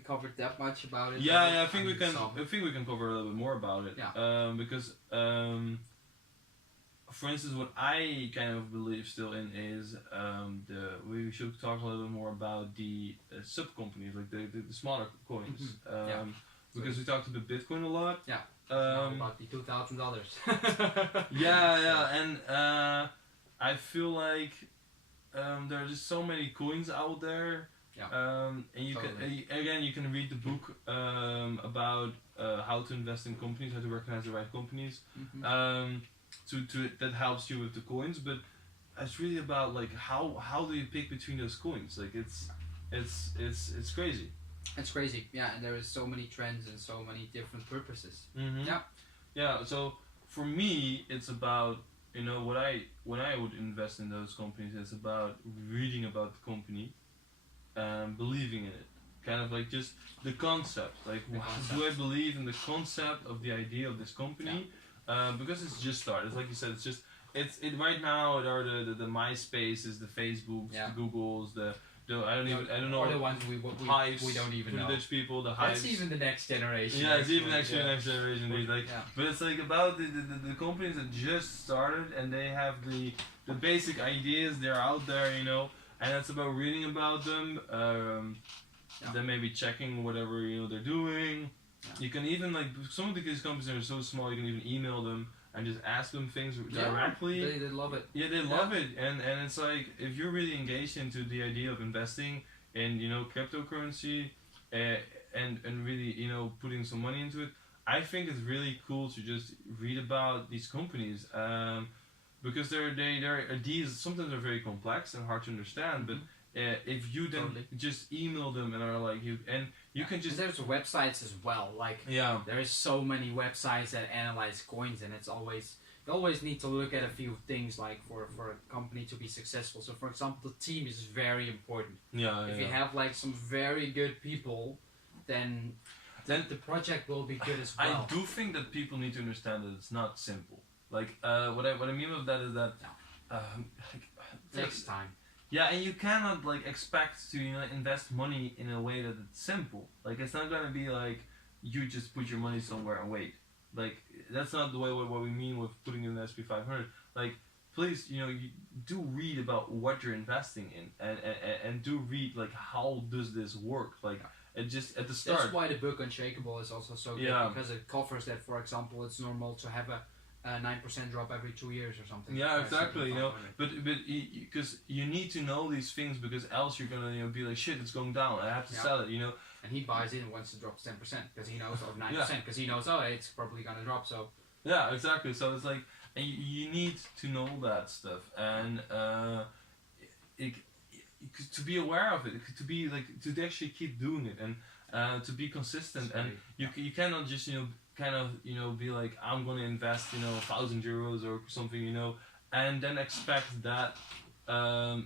covered that much about it. Yeah, I think we mean, can. some. I think we can cover a little bit more about it. Yeah. Because for instance, what I kind of believe still in is we should talk a little bit more about the sub companies, like the smaller coins. Yeah. Because we talked about Bitcoin a lot. Yeah. About the $2,000. yeah, and I feel like there are just so many coins out there. Yeah. And you Totally. can again you can read the book about how to invest in companies, how to recognize the right companies. That helps you with the coins, but it's really about like how do you pick between those coins? Like it's crazy. It's crazy, yeah, and there is so many trends and so many different purposes. Mm-hmm. Yeah. Yeah. So for me, it's about when I would invest in those companies, it's about reading about the company, believing in it, kind of like just the concept. Like, do I believe in the concept of the idea of this company? Because it's just started. It's like you said, it's right now. It are the MySpaces, the Facebooks, the Googles, I don't know. Or the ones we don't even know. The Dutch people, the That's Hives. even the next generation. Yeah, it's even actually, actually the next generation. Like, but it's like about the companies that just started and they have the basic ideas. They're out there, and it's about reading about them. Then maybe checking whatever they're doing. You can even like some of these companies are so small. You can even email them and just ask them things directly. They love it. Yeah, they love it, and it's like if you're really engaged into the idea of investing in cryptocurrency, and really putting some money into it, I think it's really cool to just read about these companies, because their ideas sometimes are very complex and hard to understand, but. If you then just email them and are like you can just. And there's websites as well. Like there is so many websites that analyze coins, and it's you always need to look at a few things like for a company to be successful. So for example, the team is very important. If you have like some very good people, then the project will be good as well. I do think that people need to understand that it's not simple. Like what I mean with that is that it takes time. Yeah, and you cannot like expect to invest money in a way that it's simple. Like it's not gonna be like you just put your money somewhere and wait. Like that's not the way what we mean with putting in the SP 500. Like please, you do read about what you're investing in, and do read like how does this work. Like it just at the start. That's why the book Unshakable is also so good, because it covers that. For example, it's normal to have a 9% drop every 2 years or something. Yeah, exactly. But because you need to know these things, because else you're gonna be like, shit, it's going down. I have to sell it. And he buys in once it drops 10% because he knows, or 9% because he knows, it's probably gonna drop. So yeah, exactly. So it's like, and you need to know that stuff, and to be aware of it, to be like to actually keep doing it, and to be consistent, and you cannot just kind of be like, I'm gonna invest 1,000 euros or something, and then expect that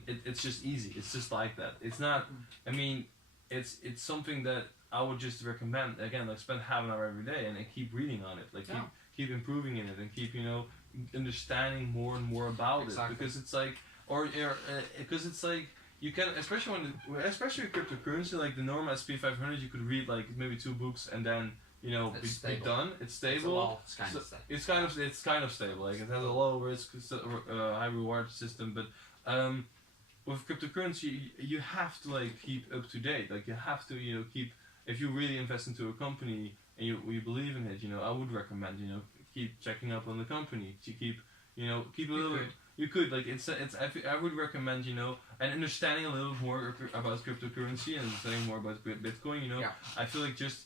it's just easy. It's just like that. It's not. I mean, it's something that I would just recommend. Again, like spend half an hour every day and keep reading on it. Like keep improving in it, and keep understanding more and more about it, because it's like because it's like. You can, especially with cryptocurrency, like the normal SP 500, you could read like maybe 2 books and then be done. It's stable. It's kind of stable. Like it has a low risk, high reward system. But with cryptocurrency, you have to like keep up to date. Like you have to keep, if you really invest into a company and you believe in it. I would recommend keep checking up on the company to keep keep a little. You could like I would recommend and understanding a little bit more about cryptocurrency and understanding more about Bitcoin. I feel like just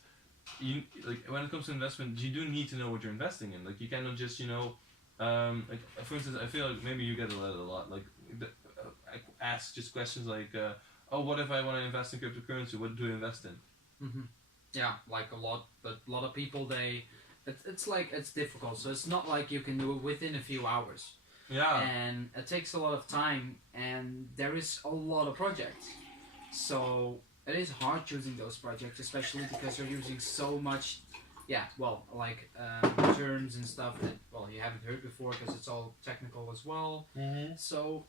like when it comes to investment, you do need to know what you're investing in. Like you cannot just like for instance, I feel like maybe you get a lot like I ask just questions like what if I want to invest in cryptocurrency? What do I invest in? Yeah, like a lot of people it's like it's difficult. So it's not like you can do it within a few hours. Yeah. And it takes a lot of time, and there is a lot of projects. So it is hard choosing those projects, especially because you're using so much yeah, well, like terms and stuff that you haven't heard before because it's all technical as well. Mm-hmm. So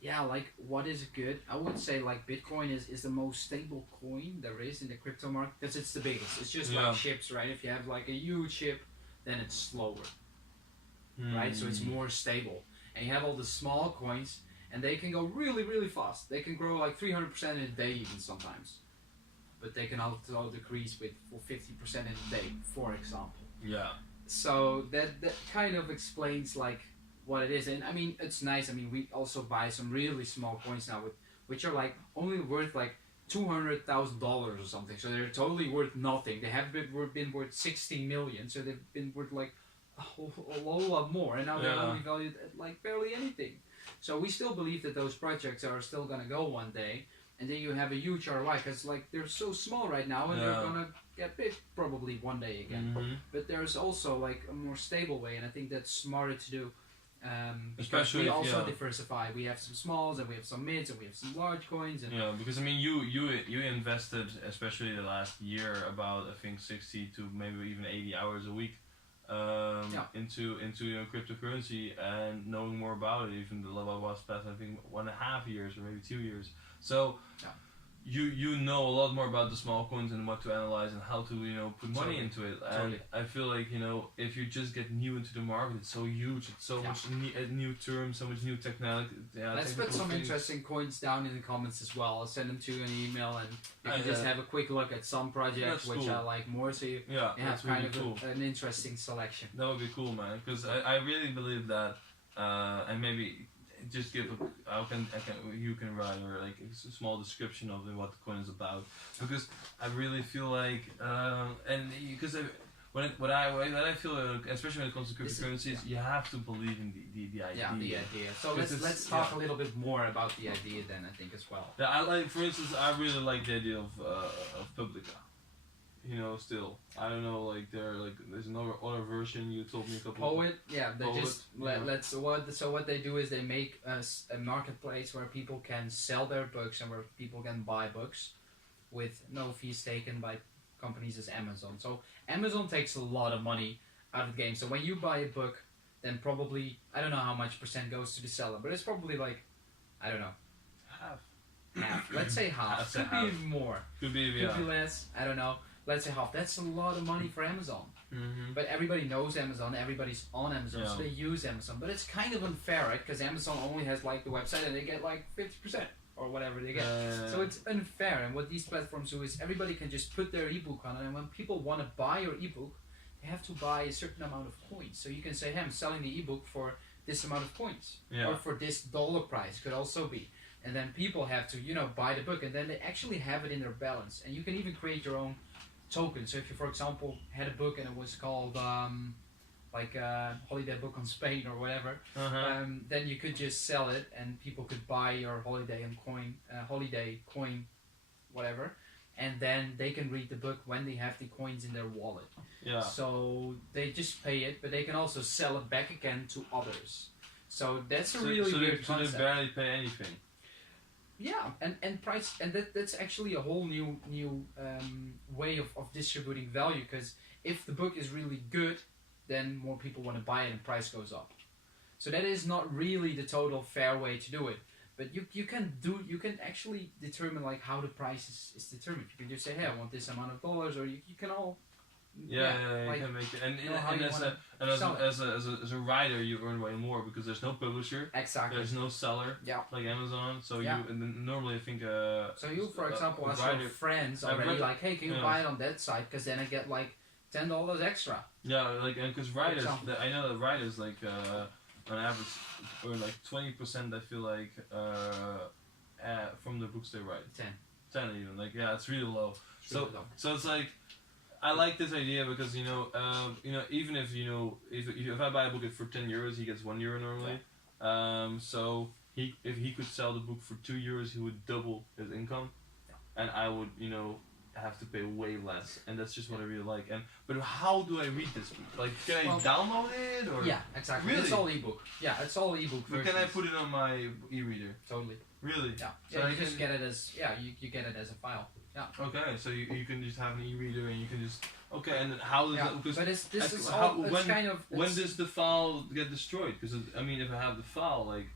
yeah, like what is good? I would say like Bitcoin is the most stable coin there is in the crypto market because it's the biggest. It's just like ships, right? If you have like a huge ship, then it's slower, right? So it's more stable. And you have all the small coins, and they can go really, really fast. They can grow like 300% in a day even sometimes. But they can also decrease with 50% in a day, for example. Yeah. So that kind of explains like what it is. And I mean, it's nice. I mean, we also buy some really small coins now which are like only worth like $200,000 or something. So they're totally worth nothing. They have been worth 60 million. So they've been worth like a whole lot more. And now they're only valued at like barely anything. So we still believe that those projects are still gonna go one day. And then you have a huge ROI because like they're so small right now and they're gonna get big probably one day again. Mm-hmm. But there's also like a more stable way, and I think that's smarter to do. Especially we if, also diversify. We have some smalls and we have some mids and we have some large coins. And because I mean you invested, especially the last year, about I think 60 to maybe even 80 hours a week into cryptocurrency, and knowing more about it. Even the level was past I think 1.5 years or maybe 2 years. So you know a lot more about the small coins and what to analyze and how to put money into it. And I feel like if you just get new into the market, it's so huge. It's so much new terms, so much new technology. Let's put some interesting coins down in the comments as well. I'll send them to you an email, and you can just have a quick look at some projects which I like more. So you have kind of an interesting selection. That would be cool, man. Because I really believe that, and maybe. Just give you can write or like a small description of what the coin is about, because I really feel like and because what I feel especially when it comes to cryptocurrencies, you have to believe in the idea. Yeah, the idea. So let's talk a little bit more about the idea then. I think as well. Yeah, I like, for instance, I really like the idea of Publica. Still, I don't know, like there's another other version you told me a couple. Poet, what they do is they make a marketplace where people can sell their books and where people can buy books, with no fees taken by companies as Amazon. So Amazon takes a lot of money out of the game. So when you buy a book, then probably I don't know how much percent goes to the seller, but it's probably like I don't know. Half. Let's say half. Could be even more. Could be less. I don't know. Let's say half. That's a lot of money for Amazon. Mm-hmm. But everybody knows Amazon. Everybody's on Amazon, so they use Amazon. But it's kind of unfair, right? Because Amazon only has like the website, and they get like 50% or whatever they get. So it's unfair. And what these platforms do is everybody can just put their ebook on it, and when people want to buy your ebook, they have to buy a certain amount of coins. So you can say, "Hey, I'm selling the ebook for this amount of coins, or for this dollar price." Could also be. And then people have to, buy the book, and then they actually have it in their balance. And you can even create your own token. So if you, for example, had a book and it was called Holiday Book on Spain or whatever, then you could just sell it and people could buy your holiday coin, whatever, and then they can read the book when they have the coins in their wallet. Yeah. So they just pay it, but they can also sell it back again to others. So that's a really weird concept. So they barely pay anything. Yeah, and price, and that's actually a whole new way of distributing value, because if the book is really good, then more people want to buy it and price goes up. So that is not really the total fair way to do it. But you can actually determine like how the price is determined. You can just say, hey, I want this amount of dollars, or you can all. You can make it, and as a writer, you earn way more because there's no publisher, there's no seller, like Amazon. So normally I think. So you, for example, ask your friends already, like, hey, can you buy it on that site? Because then I get like $10 extra. Yeah, like because writers, I know that writers like on average earn like 20%. I feel like from the books they write. 10 even, like it's really low. So it's like. I like this idea because even if I buy a book for €10, he gets €1 normally. So if he could sell the book for €2, he would double his income, and I would have to pay way less, and that's just what I really like. But how do I read this book? Like, can I download it or? Yeah, exactly. Really? It's all ebook. Yeah, it's all ebook. But can I put it on my e-reader? Totally. Really? Yeah. So you just get it as you get it as a file. Okay, so you can just have an e-reader and you can just and then how does Yeah, that because but this is how- all. It's when- kind of. when It's, does the file get destroyed? Because I mean, if I have the file, like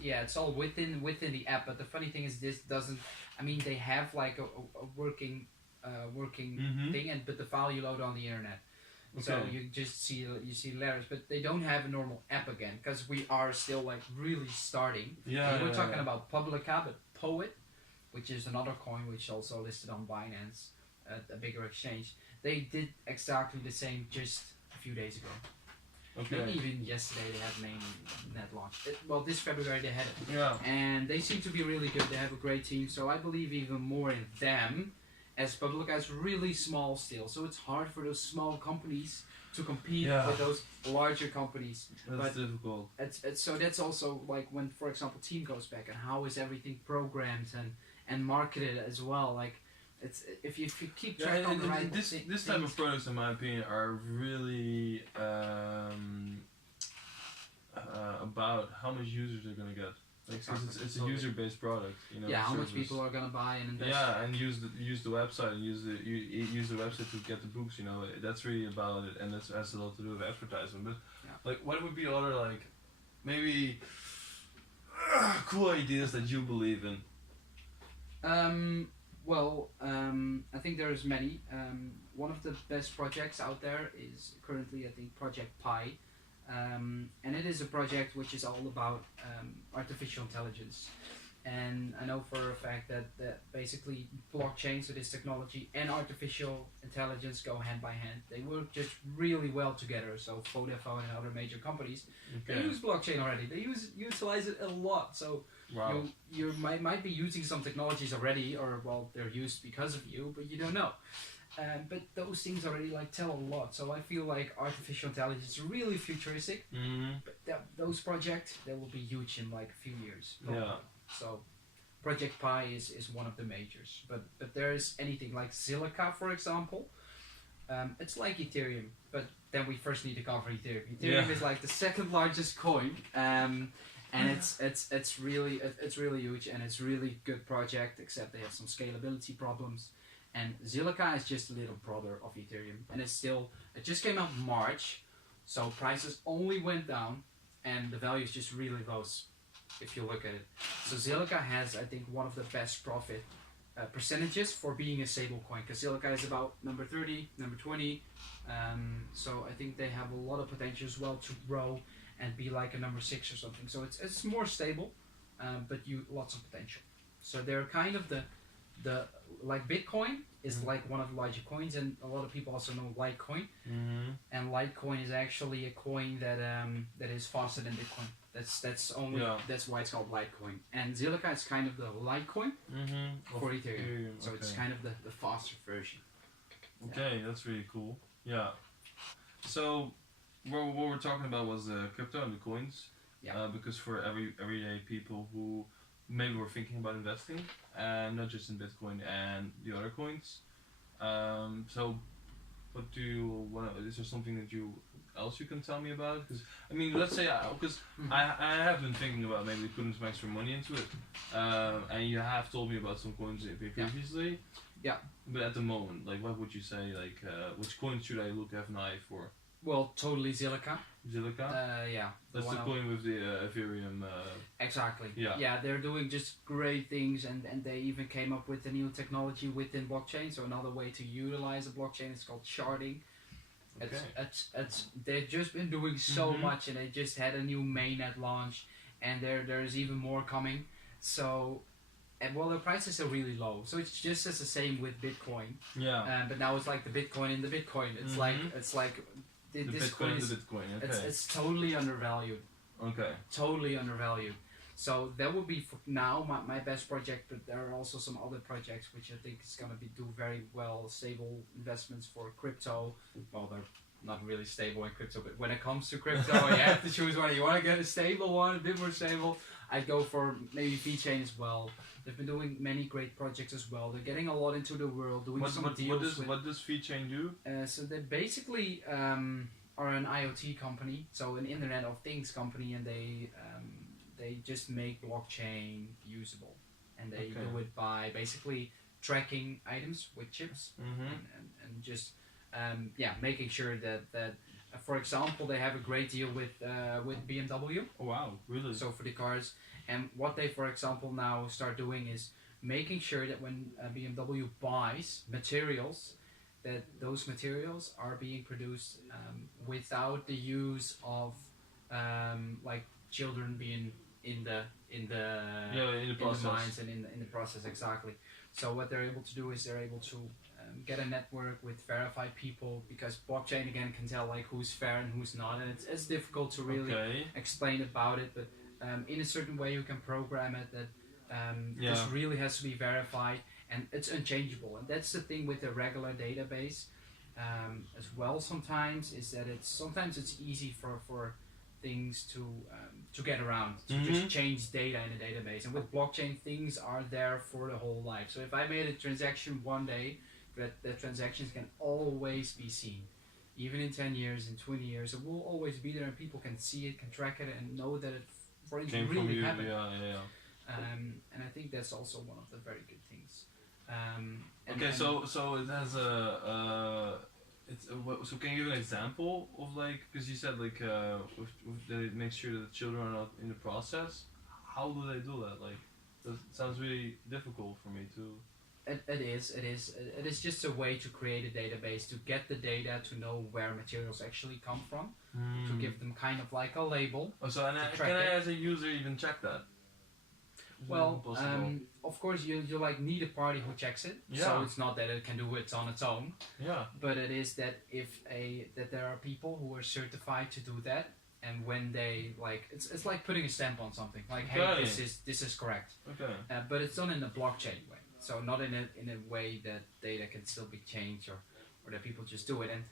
it's all within the app. But the funny thing is, this doesn't. I mean, they have like a working Mhm. thing, but the file you load on the internet. So Okay. you just see letters, but they don't have a normal app again because we are still like really starting. yeah, And we're yeah, talking yeah. about Publica, but Poet, which is another coin which also listed on Binance, a bigger exchange. They did exactly the same just a few days ago. Maybe Okay. even yesterday they had mainnet launch. Well, this February they had it, Yeah. and they seem to be really good. They have a great team, so I believe even more in them. As Publica is really small still, so it's hard for those small companies to compete Yeah. with those larger companies. That's But- difficult. It's so that's also like when, for example, Team goes back and how is everything programmed and marketed as well. Like it's if you keep Yeah, track on the right this things. type of products, in my opinion, are really about how much users they're gonna get. Like, 'cause it's a Totally. user-based product, you know. how much service. people are gonna buy and invest. Yeah, and use the website and use the website to get the books. You know, that's really about it, and that has a lot to do with advertisement. But Yeah. like, what would be other like maybe cool ideas that you believe in? I think there's many. One of the best projects out there is currently, I think, Project Pi. And it is a project which is all about artificial intelligence. And I know for a fact that basically blockchain, so this technology, and artificial intelligence go hand by hand. They work just really well together. So Vodafone and other major companies, they Okay. use blockchain already. They utilize it a lot. So Wow. you might be using some technologies already, or well, they're used because of you, but you don't know. But those things already like tell a lot. So I feel like artificial intelligence is really futuristic. Mm-hmm. But those projects they will be huge in like a few years. probably. Yeah. So Project Pi is one of the majors. But there's anything like Zilliqa, for example. It's like Ethereum, but then we first need to cover Ethereum. Ethereum Yeah. is like the second largest coin. And it's really huge and it's really good project, except they have some scalability problems. And Zilliqa is just a little brother of Ethereum, and it just came out in March, so prices only went down, and the value is just really low if you look at it. So Zilliqa has, I think, one of the best profit percentages for being a stable coin, because Zilliqa is about number 30, number 20. So I think they have a lot of potential as well to grow and be like a number 6 or something. So it's more stable, but lots of potential. So they're kind of the like Bitcoin is like one of the larger coins, and a lot of people also know Litecoin. Mm-hmm. And Litecoin is actually a coin that is faster than Bitcoin. That's why it's called Litecoin. And Zilliqa is kind of the Litecoin Mm-hmm. for Ethereum. So it's kind of the faster version. Okay, that's really cool. Yeah. So, what we're talking about was the crypto and the coins. Yeah. Because for everyday people who maybe were thinking about investing, and not just in Bitcoin and the other coins. So, what do you want? Is there something that else you can tell me about? Because I mean, let's say because I have been thinking about maybe putting some extra money into it, and you have told me about some coins previously. Yeah. But at the moment, like, what would you say? Like, which coins should I have an eye for? Well, totally Zilliqa. Zilliqa. Yeah. That's the coin with the Ethereum. Exactly. Yeah. Yeah, they're doing just great things, and they even came up with a new technology within blockchain. So another way to utilize a blockchain is called sharding. It's they've just been doing so much, and they just had a new mainnet launch, and there's even more coming. So, and well, the prices are really low. So it's just as the same with Bitcoin. Yeah. But now it's like the Bitcoin in the Bitcoin. It's like The this Bitcoin coin and is the Bitcoin. Okay. it's totally undervalued. Okay. Totally undervalued. So that would be for now my best project, but there are also some other projects which I think is gonna do very well, stable investments for crypto. Well, they're not really stable in crypto, but when it comes to crypto, you have to choose one. You want to get a stable one, a bit more stable. I'd go for maybe VeChain as well. They've been doing many great projects as well. They're getting a lot into the world, doing some deals. What does VeChain do? So they basically are an IoT company, so an Internet of Things company, and they just make blockchain usable, and they do it by basically tracking items with chips, and just making sure that for example, they have a great deal with BMW. Oh, wow, really? So for the cars, and what they, for example, now start doing is making sure that when BMW buys materials, that those materials are being produced without the use of like children being in the mines and in the process, exactly. So what they're able to do is they're able to get a network with verified people, because blockchain again can tell like who's fair and who's not, and it's difficult to really explain about it, but in a certain way you can program it that this really has to be verified and it's unchangeable. And that's the thing with the regular database as well sometimes, is that sometimes it's easy for things to get around, to just change data in a database. And with blockchain, things are there for the whole life. So if I made a transaction one day, that transactions can always be seen. Even in 10 years, in 20 years, it will always be there, and people can see it, can track it, and know that it, for instance, really happened. And I think that's also one of the very good things. So it has so can you give an example of, like, because you said like they make sure that children are not in the process. How do they do that? Like, that sounds really difficult for me to. It is just a way to create a database, to get the data, to know where materials actually come from, to give them kind of like a label. Oh, so can I as a user even check that? Well, of course you like need a party who checks it. Yeah. So it's not that it can do it on its own. Yeah. But it is that that there are people who are certified to do that, and when they like, it's like putting a stamp on something. Like, hey, this is correct. Okay. But it's done in a blockchain way. So not in a way that data can still be changed, or that people just do it. And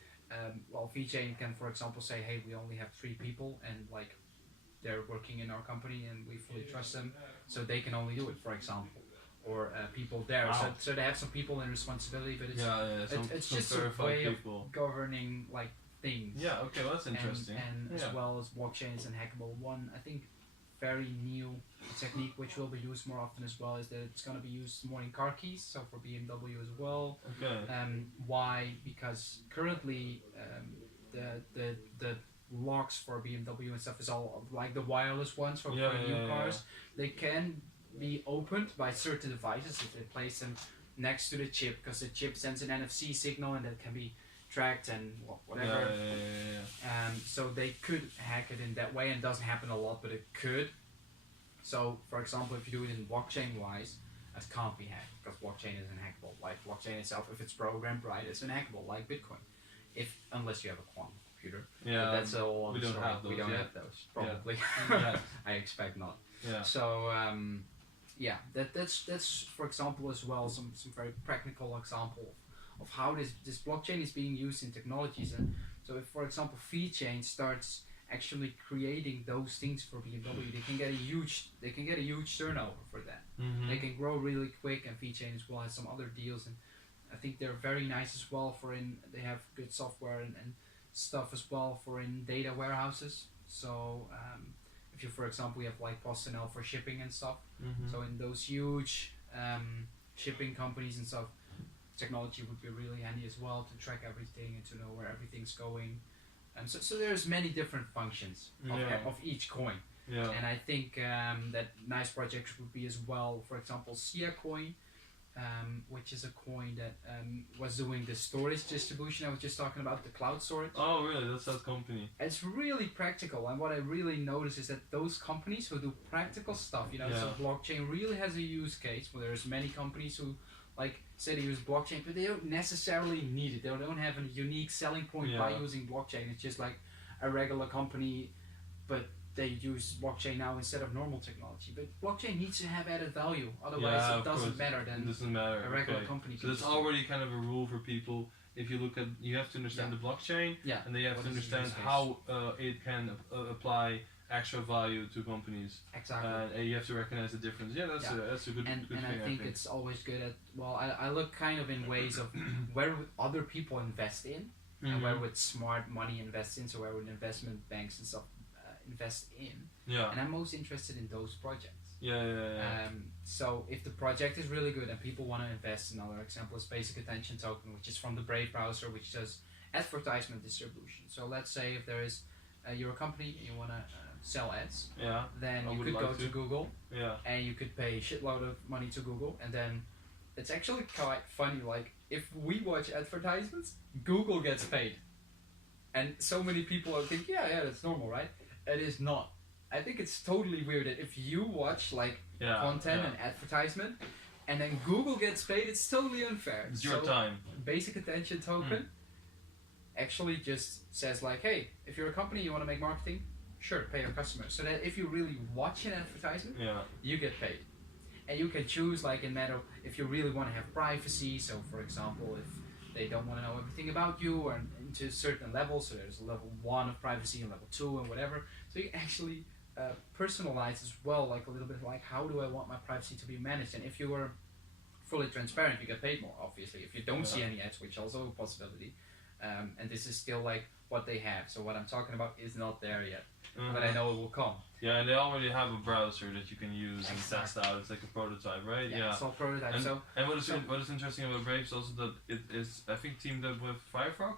well, VeChain can, for example, say, hey, we only have 3 people, and like they're working in our company, and we fully trust them, so they can only do it, for example. Or people there, so they have some people in responsibility, but it's just a way of governing like things. Yeah. Okay. Well, that's interesting. And as well as blockchain is unhackable. One, I think, very new technique which will be used more often as well is that it's going to be used more in car keys, so for BMW as well. Okay. Why? Because currently the locks for BMW and stuff is all like the wireless ones for new cars. They can be opened by certain devices if they place them next to the chip, because the chip sends an NFC signal and that can be tracked and whatever. So they could hack it in that way, and it doesn't happen a lot, but it could. So, for example, if you do it in blockchain wise, it can't be hacked, because blockchain is unhackable. Like blockchain itself, if it's programmed right, it's unhackable, like Bitcoin. Unless you have a quantum computer. Yeah. But that's a whole other story. We don't have those, probably. Yeah. I expect not. Yeah. So that's for example as well some very practical example of how this blockchain is being used in technologies. And so if, for example, VeChain starts actually creating those things for BMW, they can get a huge turnover for that. They can grow really quick, and VeChain as well has some other deals, and I think they're very nice as well they have good software and stuff as well for in data warehouses. So if you, for example, you have like PostNL for shipping and stuff, so in those huge shipping companies and stuff, technology would be really handy as well to track everything and to know where everything's going. So there's many different functions of each coin. Yeah. And I think that nice projects would be as well, for example, Sia Coin, which is a coin that was doing the storage distribution. I was just talking about the cloud storage. Oh, really? That's that company. It's really practical, and what I really notice is that those companies who do practical stuff, so blockchain really has a use case. Where there's many companies who say they use blockchain, but they don't necessarily need it. They don't have a unique selling point by using blockchain. It's just like a regular company, but they use blockchain now instead of normal technology. But blockchain needs to have added value, otherwise it doesn't matter a regular company. So that's already kind of a rule for people. If you look at, you have to understand the blockchain, and they have to understand how it can apply extra value to companies. Exactly. And you have to recognize the difference. Yeah, that's a good and thing. I think it's always good at, I look kind of in ways of where would other people invest in, and where would smart money invest in, so where would investment banks and stuff invest in. Yeah. And I'm most interested in those projects. Yeah. So if the project is really good and people want to invest, another example is Basic Attention Token, which is from the Brave browser, which does advertisement distribution. So let's say if there is you're a company and you want to sell ads, Yeah. then I you would could like go to to. Google Yeah. and you could pay a shitload of money to Google, and then it's actually quite funny. Like if we watch advertisements, Google gets paid, and so many people think, yeah, that's normal, right? It is not. I think it's totally weird that if you watch like content and advertisement, and then Google gets paid, it's totally unfair. It's your time. Basic Attention Token actually just says like, hey, if you're a company, you want to make marketing, sure, pay your customers. So that if you really watch an advertisement, you get paid. And you can choose like in matter if you really want to have privacy. So for example, if they don't want to know everything about you or into certain levels, so there's a level 1 of privacy and level 2 and whatever. So you can actually personalize as well, like a little bit like how do I want my privacy to be managed. And if you were fully transparent, you get paid more, obviously. If you don't see any ads, which is also a possibility. And this is still like what they have. So what I'm talking about is not there yet, but I know it will come. Yeah, and they already have a browser that you can use and test out. It's like a prototype, right? Yeah, it's all prototype. And what is interesting about Brave is also that it is, I think, teamed up with Firefox.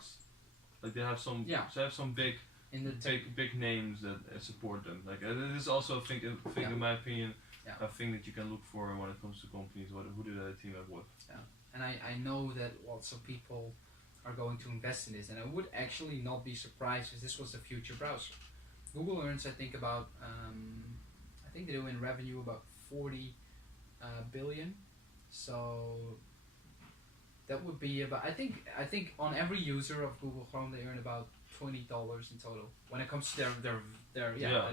Like they have some, they have some big names that support them. Like it is also a thing in my opinion, a thing that you can look for when it comes to companies. Who do they team up with? Yeah, and I know that lots of people are going to invest in this, and I would actually not be surprised if this was the future browser. Google earns, I think, about I think they do in revenue about 40 billion. So that would be about, I think on every user of Google Chrome they earn about $20 in total when it comes to their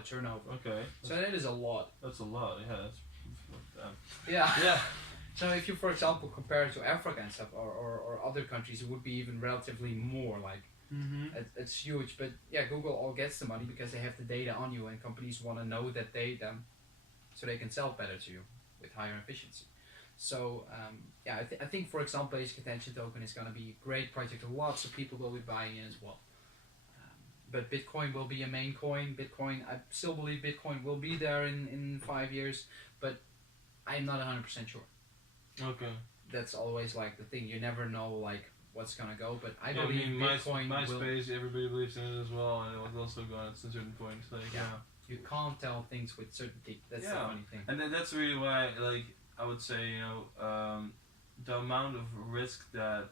turnover. Okay. So that is a lot. That's a lot. Yeah. That's. Yeah. So if you, for example, compare it to Africa and stuff, or other countries, it would be even relatively more. Like, it's huge. But yeah, Google all gets the money because they have the data on you, and companies want to know that data, so they can sell better to you with higher efficiency. So I think, for example, Basic Attention Token is going to be a great project. Lots of people will be buying it as well. But Bitcoin will be a main coin. I still believe Bitcoin will be there in 5 years, but I'm not 100% sure. Okay. That's always like the thing. You never know like what's gonna go, but I Yeah, believe Bitcoin MySpace, will. everybody believes in it as well, and it was also gone at a certain point. Like, You can't tell things with certainty. That's the funny thing. And that's really why, like, I would say, you know, the amount of risk that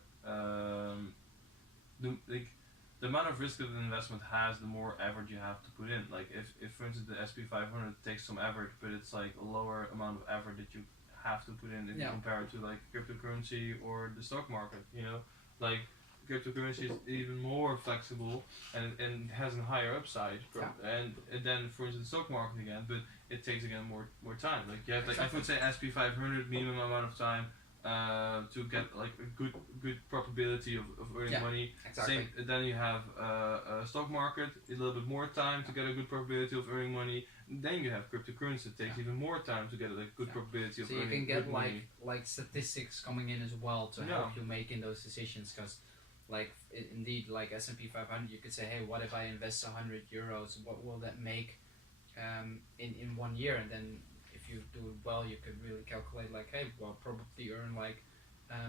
the amount of risk that an investment has, the more effort you have to put in. Like, if for instance the SP 500 takes some effort, but it's like a lower amount of effort that you have to put in if you compare it to like cryptocurrency or the stock market, you know, like cryptocurrency is even more flexible and has a higher upside, and then for instance the stock market again, but it takes again more time. Like you have like I would say SP 500 minimum amount of time to get like a good probability of earning money. Exactly. Then you have a stock market, a little bit more time to get a good probability of earning money. Then you have cryptocurrency, it takes even more time to get a good probability of earning money. So you can get like statistics coming in as well to help you making those decisions, because like indeed like S&P 500 you could say, hey, what if I invest €100, what will that make in 1 year? And then if you do it well, you could really calculate like, hey, well, probably earn like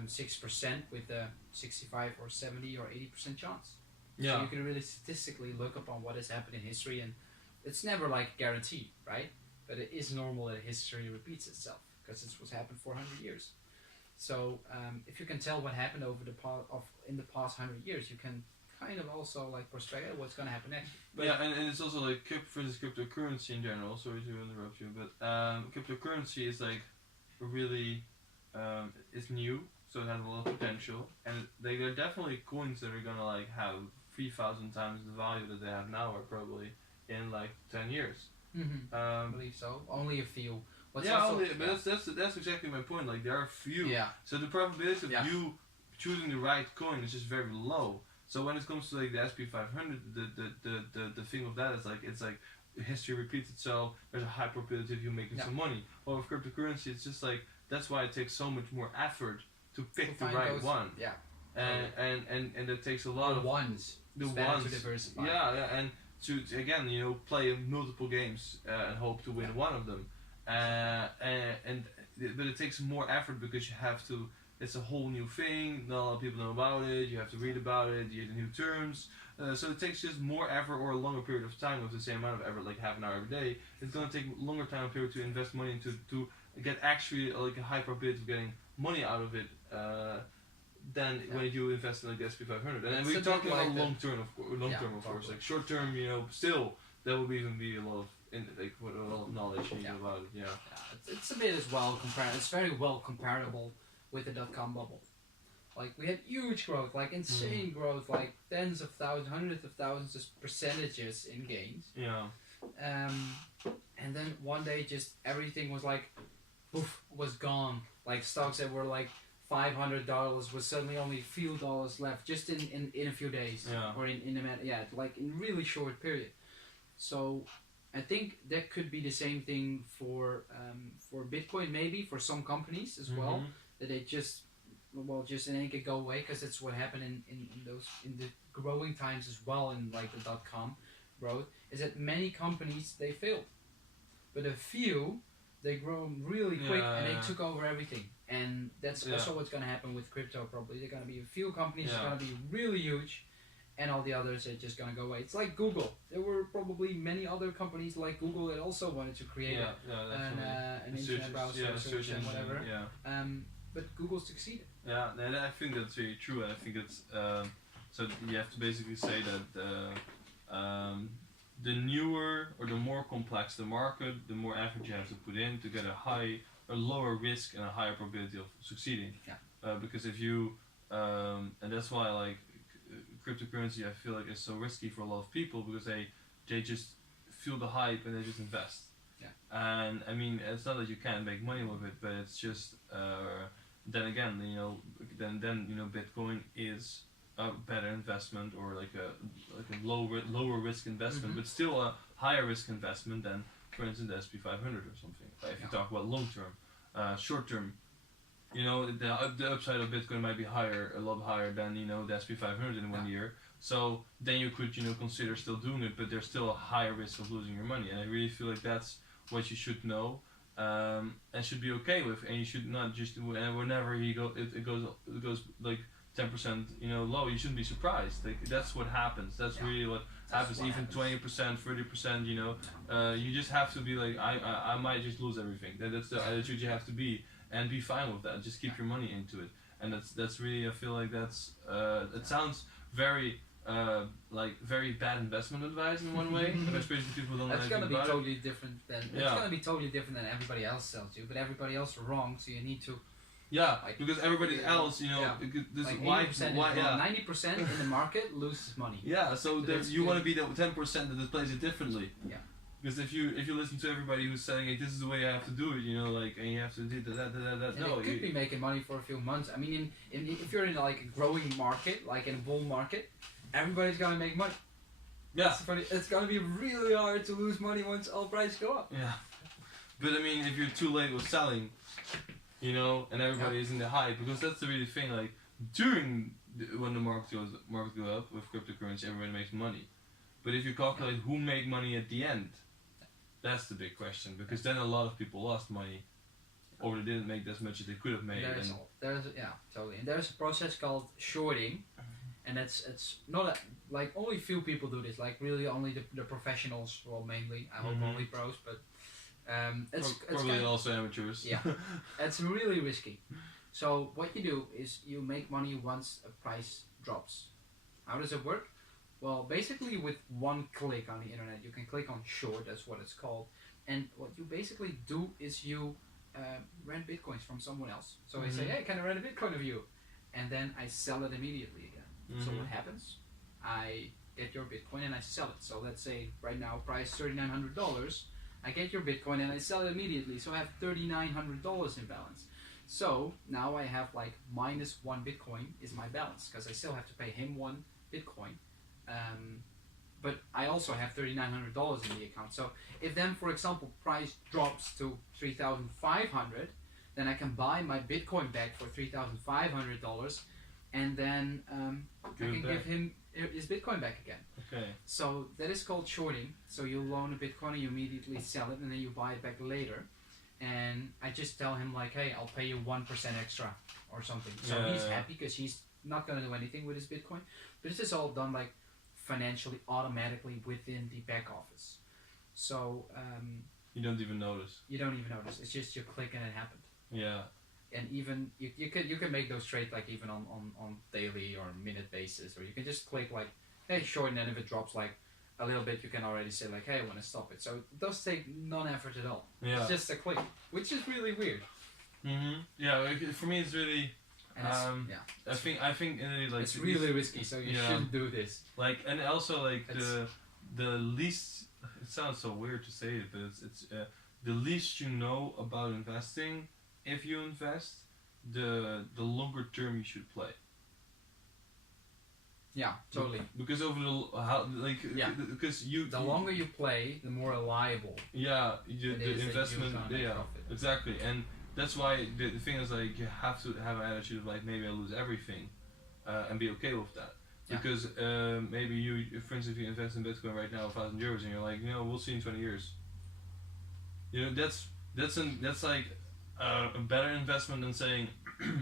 6% with a 65 or 70 or 80% chance. So you can really statistically look upon what has happened in history, and it's never like guaranteed, right? But it is normal that history repeats itself, because this was happened for 100 years. So if you can tell what happened over in the past 100 years, you can kind of also like prospect what's going to happen next. But and it's also like for this cryptocurrency in general. Sorry to interrupt you, but cryptocurrency is like really it's new, so it has a lot of potential, and there are definitely coins that are gonna like have 3,000 times the value that they have now, or probably in like 10 years. I believe so. Only a few. But that's exactly my point. Like there are few. Yeah. So the probability of you choosing the right coin is just very low. So when it comes to like the SP 500, the thing of that is like it's like history repeats itself. There's a high probability of you making some money. Or with cryptocurrency, it's just like that's why it takes so much more effort to pick the right one. Yeah. And it takes a lot of ones. The ones to diversify. Yeah, and to again, you know, play multiple games and hope to win one of them. But it takes more effort because you have to. It's a whole new thing. Not a lot of people know about it. You have to read about it. You get new terms. So it takes just more effort or a longer period of time with the same amount of effort, like half an hour every day. It's gonna take longer time period to invest money into to get actually like a high probability of getting money out of it than when you invest in like the SP 500. And we're talking about long term, of course. Like short term, still there will even be a lot of a lot of knowledge about it. Yeah. It's a bit as well compared. It's very well comparable with the .com bubble. Like we had huge growth, like insane growth, like tens of thousands, hundreds of thousands of percentages in gains. Yeah. And then one day just everything was like, poof, was gone. Like stocks that were like $500 was suddenly only a few dollars left just in a few days. Yeah. Or like in really short period. So I think that could be the same thing for Bitcoin maybe, for some companies as well, that they just in any could go away, because that's what happened in the growing times as well, in like the .com growth, is that many companies they failed, but a few they grow really quick and they took over everything. And that's also what's going to happen with crypto probably. There are going to be a few companies that are going to be really huge, and all the others are just going to go away. It's like Google. There were probably many other companies like Google that also wanted to create an internet browser, search and whatever. But Google succeeded. Yeah, and I think that's very true. I think it's so you have to basically say that the newer or the more complex the market, the more effort you have to put in to get a lower risk and a higher probability of succeeding. Yeah. Because if you and that's why like cryptocurrency, I feel like it's so risky for a lot of people, because they just feel the hype and they just invest. Yeah. And I mean, it's not that you can't make money with it, but it's just then again, Bitcoin is a better investment, or like a lower risk investment, but still a higher risk investment than, for instance, the SP 500 or something. If you talk about long term, short term, the upside of Bitcoin might be a lot higher than the SP 500 in 1 year. So then you could consider still doing it, but there's still a higher risk of losing your money. And I really feel like that's what you should know. And should be okay with, and you should not just whenever it goes like 10% low, you shouldn't be surprised. Like that's what happens. That's really what happens. Even 20%, 30%, you just have to be like, I might just lose everything. That's the attitude you have to be, and be fine with that. Just keep your money into it, and that's really, I feel like that's it sounds very very bad investment advice in one way, especially people who don't know anything about it. It's gonna be totally different than everybody else tells you, but everybody else are wrong, so you need to. Yeah, because everybody else, this like why 90% in the market loses money. Yeah, so you want to be the 10% that plays it differently. Yeah. Because if you listen to everybody who's saying, hey, this is the way I have to do it, and you have to do that. And no, you could be making money for a few months. I mean, if you're in like a growing market, like in a bull market, everybody's gonna make money. Yeah. It's gonna be really hard to lose money once all prices go up. Yeah. But I mean, if you're too late with selling, and everybody is in the hype, because that's the really thing. Like when the market go up with cryptocurrency, everybody makes money. But if you calculate who made money at the end, that's the big question. Because then a lot of people lost money, or they didn't make as much as they could have made. Totally. And there's a process called shorting, and it's not like only few people do this. Like really only the professionals, well mainly. I hope only pros, but. It's probably also amateurs. Yeah, it's really risky. So what you do is you make money once a price drops. How does it work? Well, basically with one click on the internet, you can click on short, that's what it's called. And what you basically do is you rent Bitcoins from someone else. So I say, hey, can I rent a Bitcoin of you? And then I sell it immediately again. So what happens? I get your Bitcoin and I sell it. So let's say right now price $3,900. I get your Bitcoin and I sell it immediately, so I have $3,900 in balance. So now I have like minus 1 Bitcoin is my balance, because I still have to pay him 1 Bitcoin. But I also have $3,900 in the account. So if then, for example, price drops to $3,500, then I can buy my Bitcoin back for $3,500, and then I can give him his Bitcoin back again. Okay. So that is called shorting. So you loan a Bitcoin and you immediately sell it, and then you buy it back later. and I just tell him like, hey, I'll pay you 1% extra or something. So he's happy because he's not gonna do anything with his Bitcoin. But this is all done like financially, automatically within the back office. So you don't even notice. You don't even notice. It's just you click and it happened. Yeah. And even you can make those trades like even on daily or minute basis, or you can just click like, hey, short, and then if it drops like a little bit, you can already say like, hey, I want to stop it. So it does take non-effort at all. Yeah. It's just a click, which is really weird. Yeah, for me it's really. And it's, I think like it's really risky, so you shouldn't do this. Like, and also like the least. It sounds so weird to say it, but it's the least you know about investing. If you invest, the longer term you should play. Yeah, totally. Because over because the longer you play, the more reliable. Yeah, the investment. Yeah, exactly, and that's why the thing is like you have to have an attitude of like maybe I lose everything, and be okay with that. Because maybe you, for instance, if you invest in Bitcoin right now, €1,000, and you're like, we'll see in 20 years. That's like a better investment than saying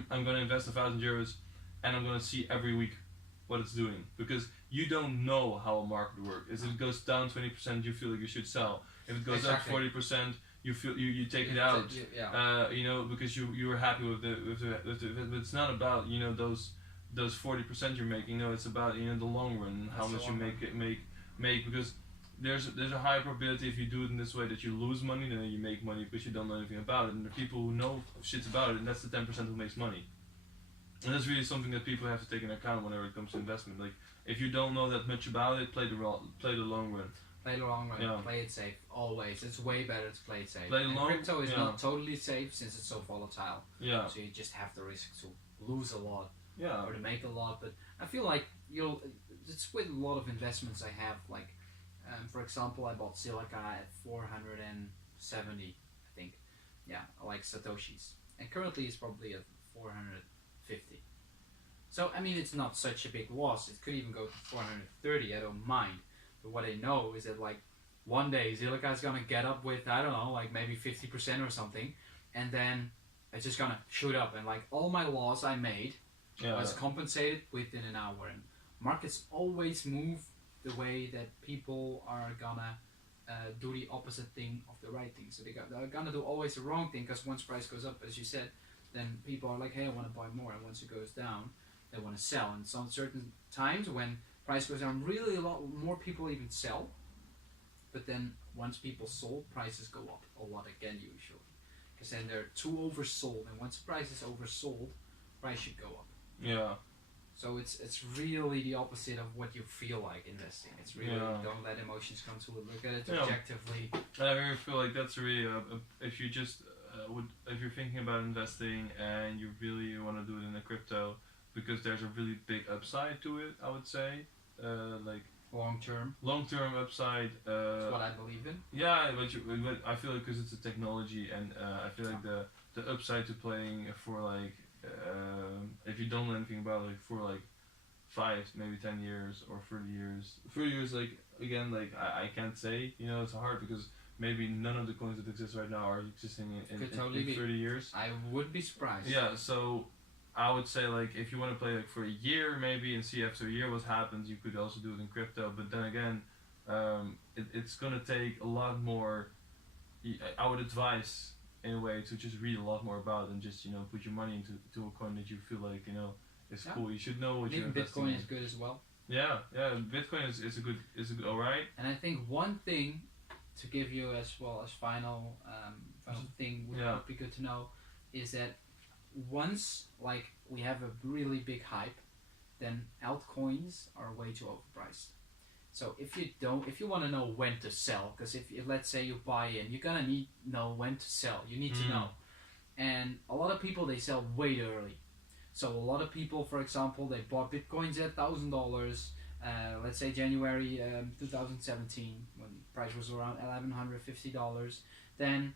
I'm going to invest €1,000 and I'm going to see every week what it's doing, because you don't know how a market works. If it goes down 20%, you feel like you should sell. If it goes up 40%, you feel you take it out. Because you were happy with the. But it's not about those 40% you're making. No, it's about the long run, how much you make because there's a high probability if you do it in this way that you lose money, then you make money because you don't know anything about it. And the people who know shit about it, and that's the 10% who makes money. And that's really something that people have to take into account whenever it comes to investment. Like, if you don't know that much about it, play the long run. Play the long run. Play it safe always. It's way better to play it safe. Crypto is not totally safe since it's so volatile. Yeah. So you just have the risk to lose a lot. Yeah. Or to make a lot. But I feel like it's with a lot of investments I have. Like, for example, I bought Silica at 470, I think. Yeah, like Satoshis. And currently it's probably at 450. So, I mean, it's not such a big loss. It could even go to 430, I don't mind. But what I know is that, like, one day Silica is going to get up with, I don't know, like maybe 50% or something. And then it's just going to shoot up. And, like, all my loss I made was compensated within an hour. And markets always move the way that people are going to do the opposite thing of the right thing. So they're going to do always the wrong thing, because once price goes up, as you said, then people are like, hey, I want to buy more. And once it goes down, they want to sell. And some certain times when price goes down, really a lot more people even sell. But then once people sold, prices go up a lot again usually. Because then they're too oversold. And once the price is oversold, price should go up. Yeah. So it's really the opposite of what you feel like investing. It's really don't let emotions come to it. Look at it objectively. I really feel like that's really if you just if you're thinking about investing and you really want to do it in a crypto, because there's a really big upside to it, I would say, like long term upside. That's what I believe in. Yeah, but I feel like because it's a technology, and I feel like the upside to playing for like if you don't know anything about it, like for like 5, maybe 10 years or 30 years. 30 years, like again, like I can't say. It's hard because maybe none of the coins that exist right now are existing in 30 years. I would be surprised. Yeah, so I would say like if you want to play like for a year maybe and see after a year what happens, you could also do it in crypto. But then again, it's gonna take a lot more. I would advise in a way to just read a lot more about it and just put your money into a coin that you feel like is cool. You should know what you're investing in. Bitcoin is good as well. Yeah, Bitcoin is a good alright. And I think one thing to give you as well as final thing would be good to know is that once like we have a really big hype, then altcoins are way too overpriced. So if you want to know when to sell, because if let's say you buy in, you're gonna know when to sell. You need to know, and a lot of people they sell way early. So a lot of people, for example, they bought bitcoins at $1,000. Let's say January 2017, when price was around $1,150. Then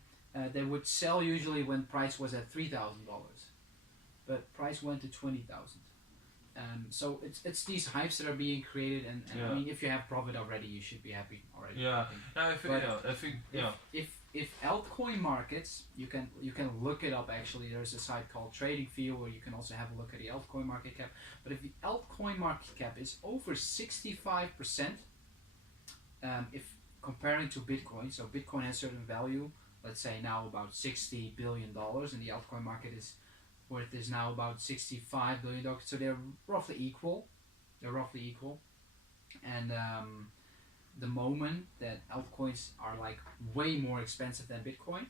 they would sell usually when price was at $3,000, but price went to $20,000. So it's these hypes that are being created, and I mean, if you have profit already, you should be happy already. Yeah, I think. if altcoin markets, you can look it up. Actually, there's a site called TradingView where you can also have a look at the altcoin market cap. But if the altcoin market cap is over 65%, if comparing to Bitcoin, so Bitcoin has certain value. Let's say now about $60 billion, and the altcoin market is worth is now about $65 billion. So they're roughly equal. And the moment that altcoins are like way more expensive than Bitcoin,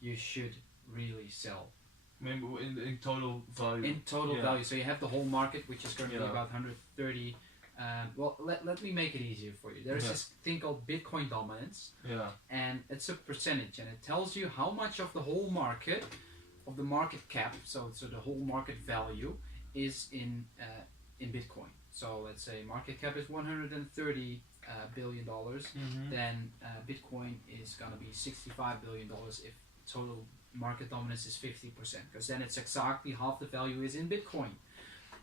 you should really sell. Maybe in total value. In total value. So you have the whole market, which is currently about 130. Well, let me make it easier for you. There's this thing called Bitcoin dominance. Yeah. And it's a percentage, and it tells you how much of the whole market, of the market cap, so the whole market value, is in Bitcoin. So let's say market cap is $130 billion, then Bitcoin is gonna be $65 billion if total market dominance is 50%, because then it's exactly half the value is in Bitcoin.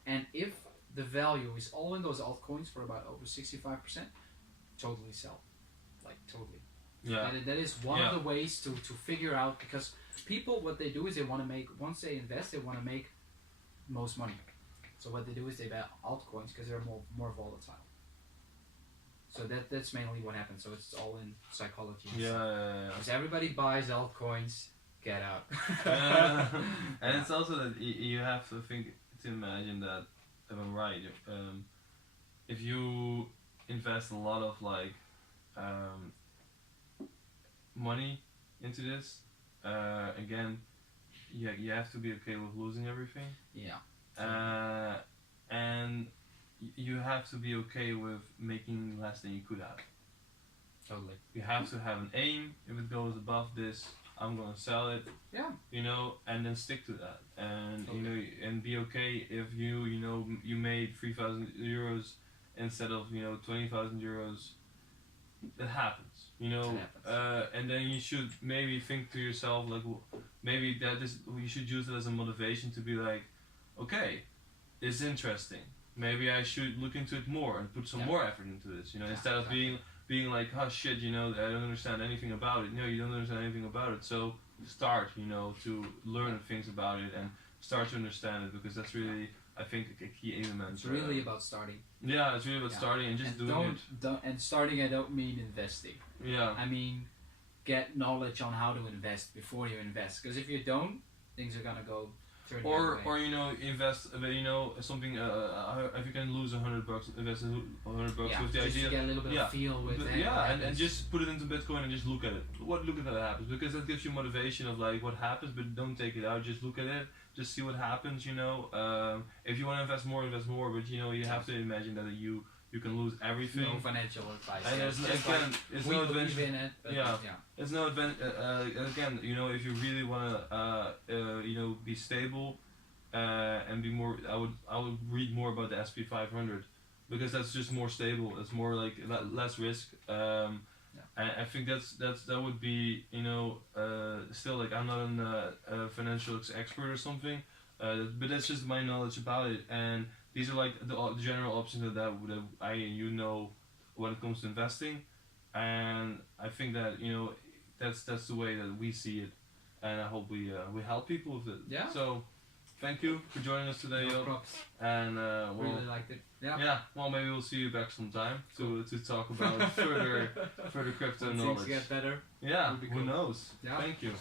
And if the value is all in those altcoins for about over 65%, totally sell, like totally. Yeah. That is one of the ways to figure out, because people, what they do is they want to make, once they invest, they want to make most money. So what they do is they buy altcoins because they're more volatile. So that's mainly what happens. So it's all in psychology. Yeah. Because everybody buys altcoins, get out. And it's also that you have to imagine that, if I'm right, if you invest a lot of like money into this, again, you have to be okay with losing everything. Yeah. And you have to be okay with making less than you could have. Totally. You have to have an aim. If it goes above this, I'm gonna sell it. Yeah. And then stick to that. And Totally. And be okay if you made 3,000 euros instead of 20,000 euros. It happens. It happens. And then you should maybe think to yourself like, maybe you should use it as a motivation to be like, okay, it's interesting. Maybe I should look into it more and put some more effort into this. Instead of being like, oh shit, I don't understand anything about it. No, you don't understand anything about it. So start, to learn things about it and start to understand it, because that's really, I think, a key element. It's really about starting. Yeah, it's really about starting and just doing it. And starting, I don't mean investing. Yeah. I mean, get knowledge on how to invest before you invest. Because if you don't, things are gonna go. Or invest, something. If you can lose $100, invest $100 with the idea. To get a little bit of feel with it. And just put it into Bitcoin and just look at it. Look at how it happens, because that gives you motivation of like what happens, but don't take it out. Just look at it. Just see what happens. If you want to invest more, but you have to imagine that you can lose everything. No financial advice. And it's no adventure. In it, but it's no adventure. Again, if you really want to, be stable, and be more. I would read more about the SP 500, because that's just more stable. It's more like less risk. And I think that would be, still, like, I'm not a financial expert or something, but that's just my knowledge about it. And these are like the general options that I and when it comes to investing, and I think that that's the way that we see it, and I hope we help people with it. Yeah. So, thank you for joining us today, No props. And really liked it. Yeah. Yeah. Well, maybe we'll see you back sometime to talk about further crypto knowledge. Things get better. Yeah. Cool. Who knows? Yeah. Thank you.